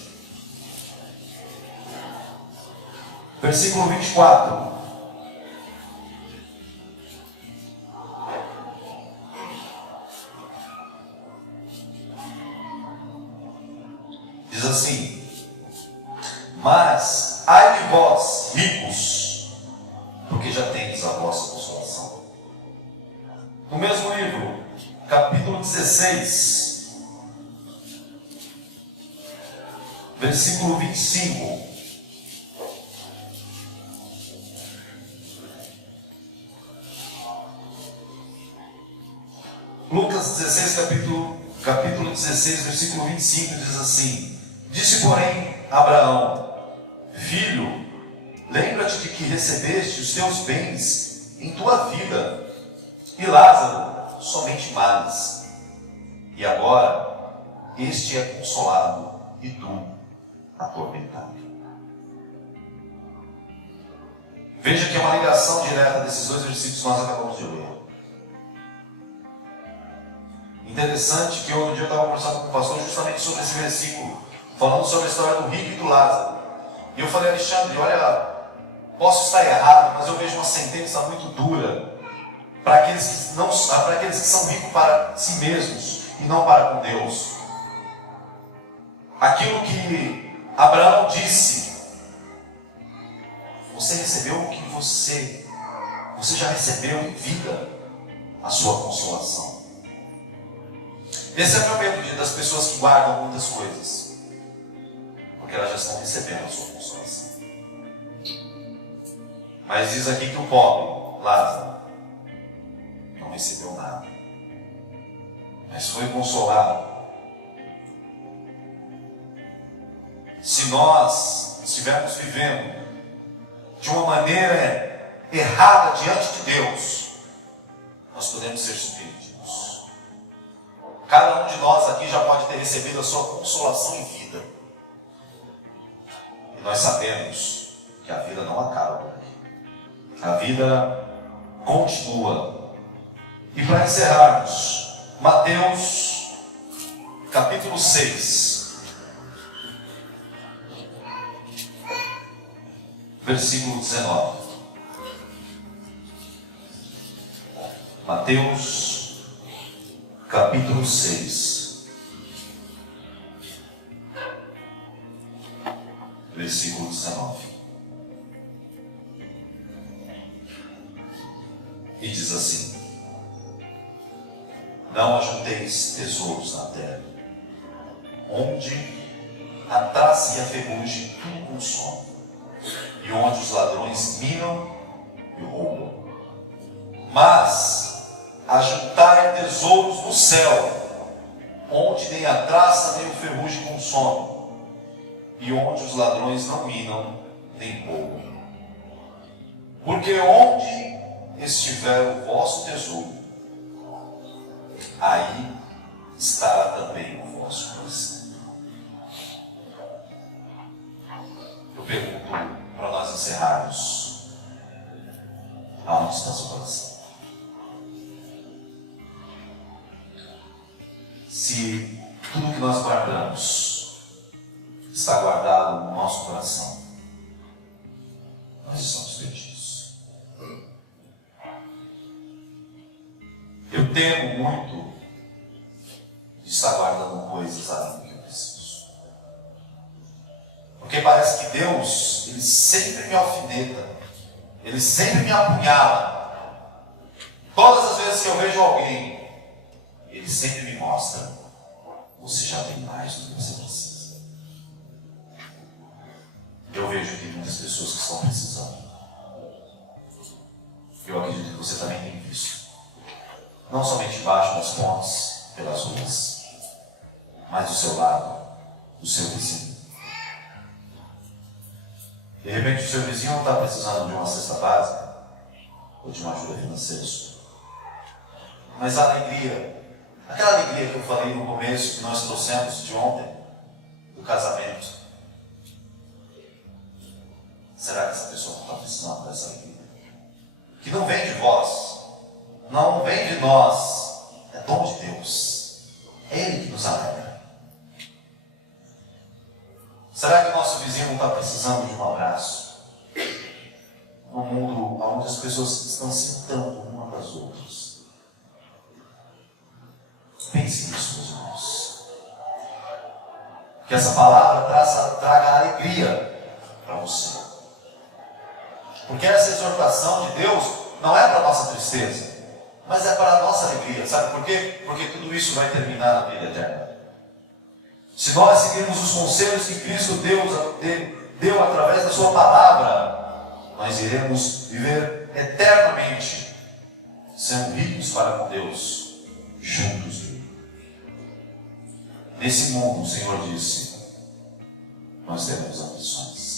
versículo 24. Diz assim: Mas ai de vós, ricos, porque já tendes a vossa consolação. No mesmo livro, capítulo 16, versículo 25. Lucas 16, capítulo 16, versículo 25 diz assim: Disse, porém, Abraão: Filho, lembra-te de que recebeste os teus bens em tua vida, e Lázaro somente males. E agora este é consolado, e tu atormentado. Veja que é uma ligação direta desses dois versículos que nós acabamos de ler. Interessante que outro dia eu estava conversando com o pastor justamente sobre esse versículo, falando sobre a história do rico e do Lázaro. E eu falei: Alexandre, olha, posso estar errado, mas eu vejo uma sentença muito dura para aqueles que são ricos para si mesmos e não para com Deus. Aquilo que Abraão disse: você recebeu o que você já recebeu em vida, a sua consolação. Esse é o meu medo das pessoas que guardam muitas coisas, porque elas já estão recebendo a sua consolação. Mas diz aqui que o pobre, Lázaro, não recebeu nada, mas foi consolado. Se nós estivermos vivendo de uma maneira errada diante de Deus, nós podemos ser surpreendidos. Cada um de nós aqui já pode ter recebido a sua consolação em vida. E nós sabemos que a vida não acaba por aqui. A vida continua. E para encerrarmos, Mateus capítulo 6. Versículo 19. Mateus, capítulo 6. Versículo 19. E diz assim: não ajunteis tesouros na terra, onde a traça e a ferrugem tudo consomem, e onde os ladrões minam e roubam. Mas ajuntai tesouros no céu, onde nem a traça nem o ferrugem consome, e onde os ladrões não minam nem roubam. Porque onde estiver o vosso tesouro, aí estará também o vosso coração. Eu pergunto, para nós encerrarmos, aonde está o seu coração? Se tudo que nós guardamos está guardado no nosso coração, nós estamos perdidos. Eu temo muito de estar guardando coisas além do que eu preciso. Porque parece que Deus, Ele sempre me alfineta, Ele sempre me apunhala. Todas as vezes que eu vejo alguém, Ele sempre me mostra: você já tem mais do que você precisa. Eu vejo que tem muitas pessoas que estão precisando. Eu acredito que você também tem visto. Não somente embaixo das pontes, pelas ruas, mas do seu lado, do seu vizinho. De repente o seu vizinho não está precisando de uma cesta básica ou de uma ajuda financeira, mas a alegria, aquela alegria que eu falei no começo, que nós trouxemos de ontem, do casamento, será que essa pessoa não está precisando dessa alegria? Que não vem de vós, não vem de nós, é dom de Deus, é Ele que nos alegra. Será que o nosso vizinho não está precisando de um abraço? Num mundo onde as pessoas estão se dando uma das outras. Pense nisso, meus irmãos. Que essa palavra traga alegria para você. Porque essa exortação de Deus não é para a nossa tristeza, mas é para a nossa alegria. Sabe por quê? Porque tudo isso vai terminar na vida eterna. Se nós seguirmos os conselhos que Cristo deu através da sua palavra, nós iremos viver eternamente, sendo ricos para com Deus, juntos. Nesse mundo, o Senhor disse, nós teremos ambições.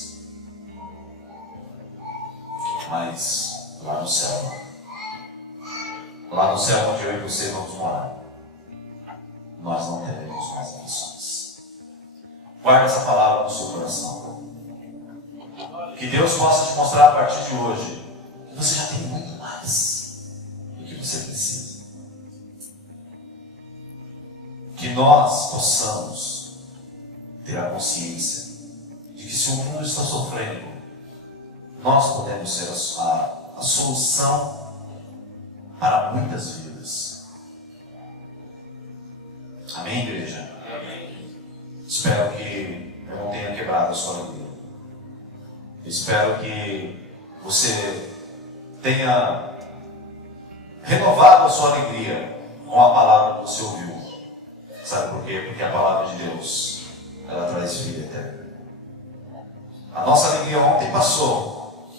Mas lá no céu onde eu e você vamos morar, nós não teremos mais ambições. Guarde essa palavra no seu coração. Que Deus possa te mostrar a partir de hoje que você já tem muito mais do que você precisa. Que nós possamos ter a consciência de que se o mundo está sofrendo, nós podemos ser a solução para muitas vidas. Amém, igreja? Espero que eu não tenha quebrado a sua alegria. Espero que você tenha renovado a sua alegria com a palavra que você ouviu. Sabe por quê? Porque a palavra de Deus, ela traz vida eterna. A nossa alegria ontem passou.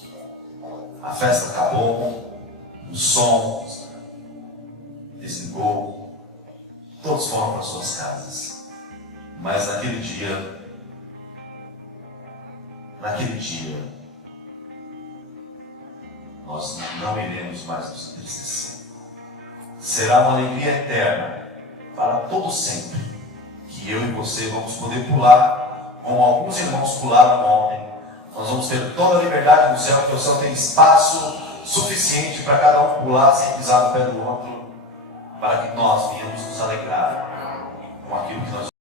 A festa acabou, o som desligou, todos foram para suas casas. Mas naquele dia, nós não iremos mais nos entristecer. Será uma alegria eterna para todo sempre, que eu e você vamos poder pular, como alguns irmãos pularam ontem. Nós vamos ter toda a liberdade no céu, porque o céu tem espaço suficiente para cada um pular sem pisar no pé do outro, para que nós venhamos nos alegrar com aquilo que nós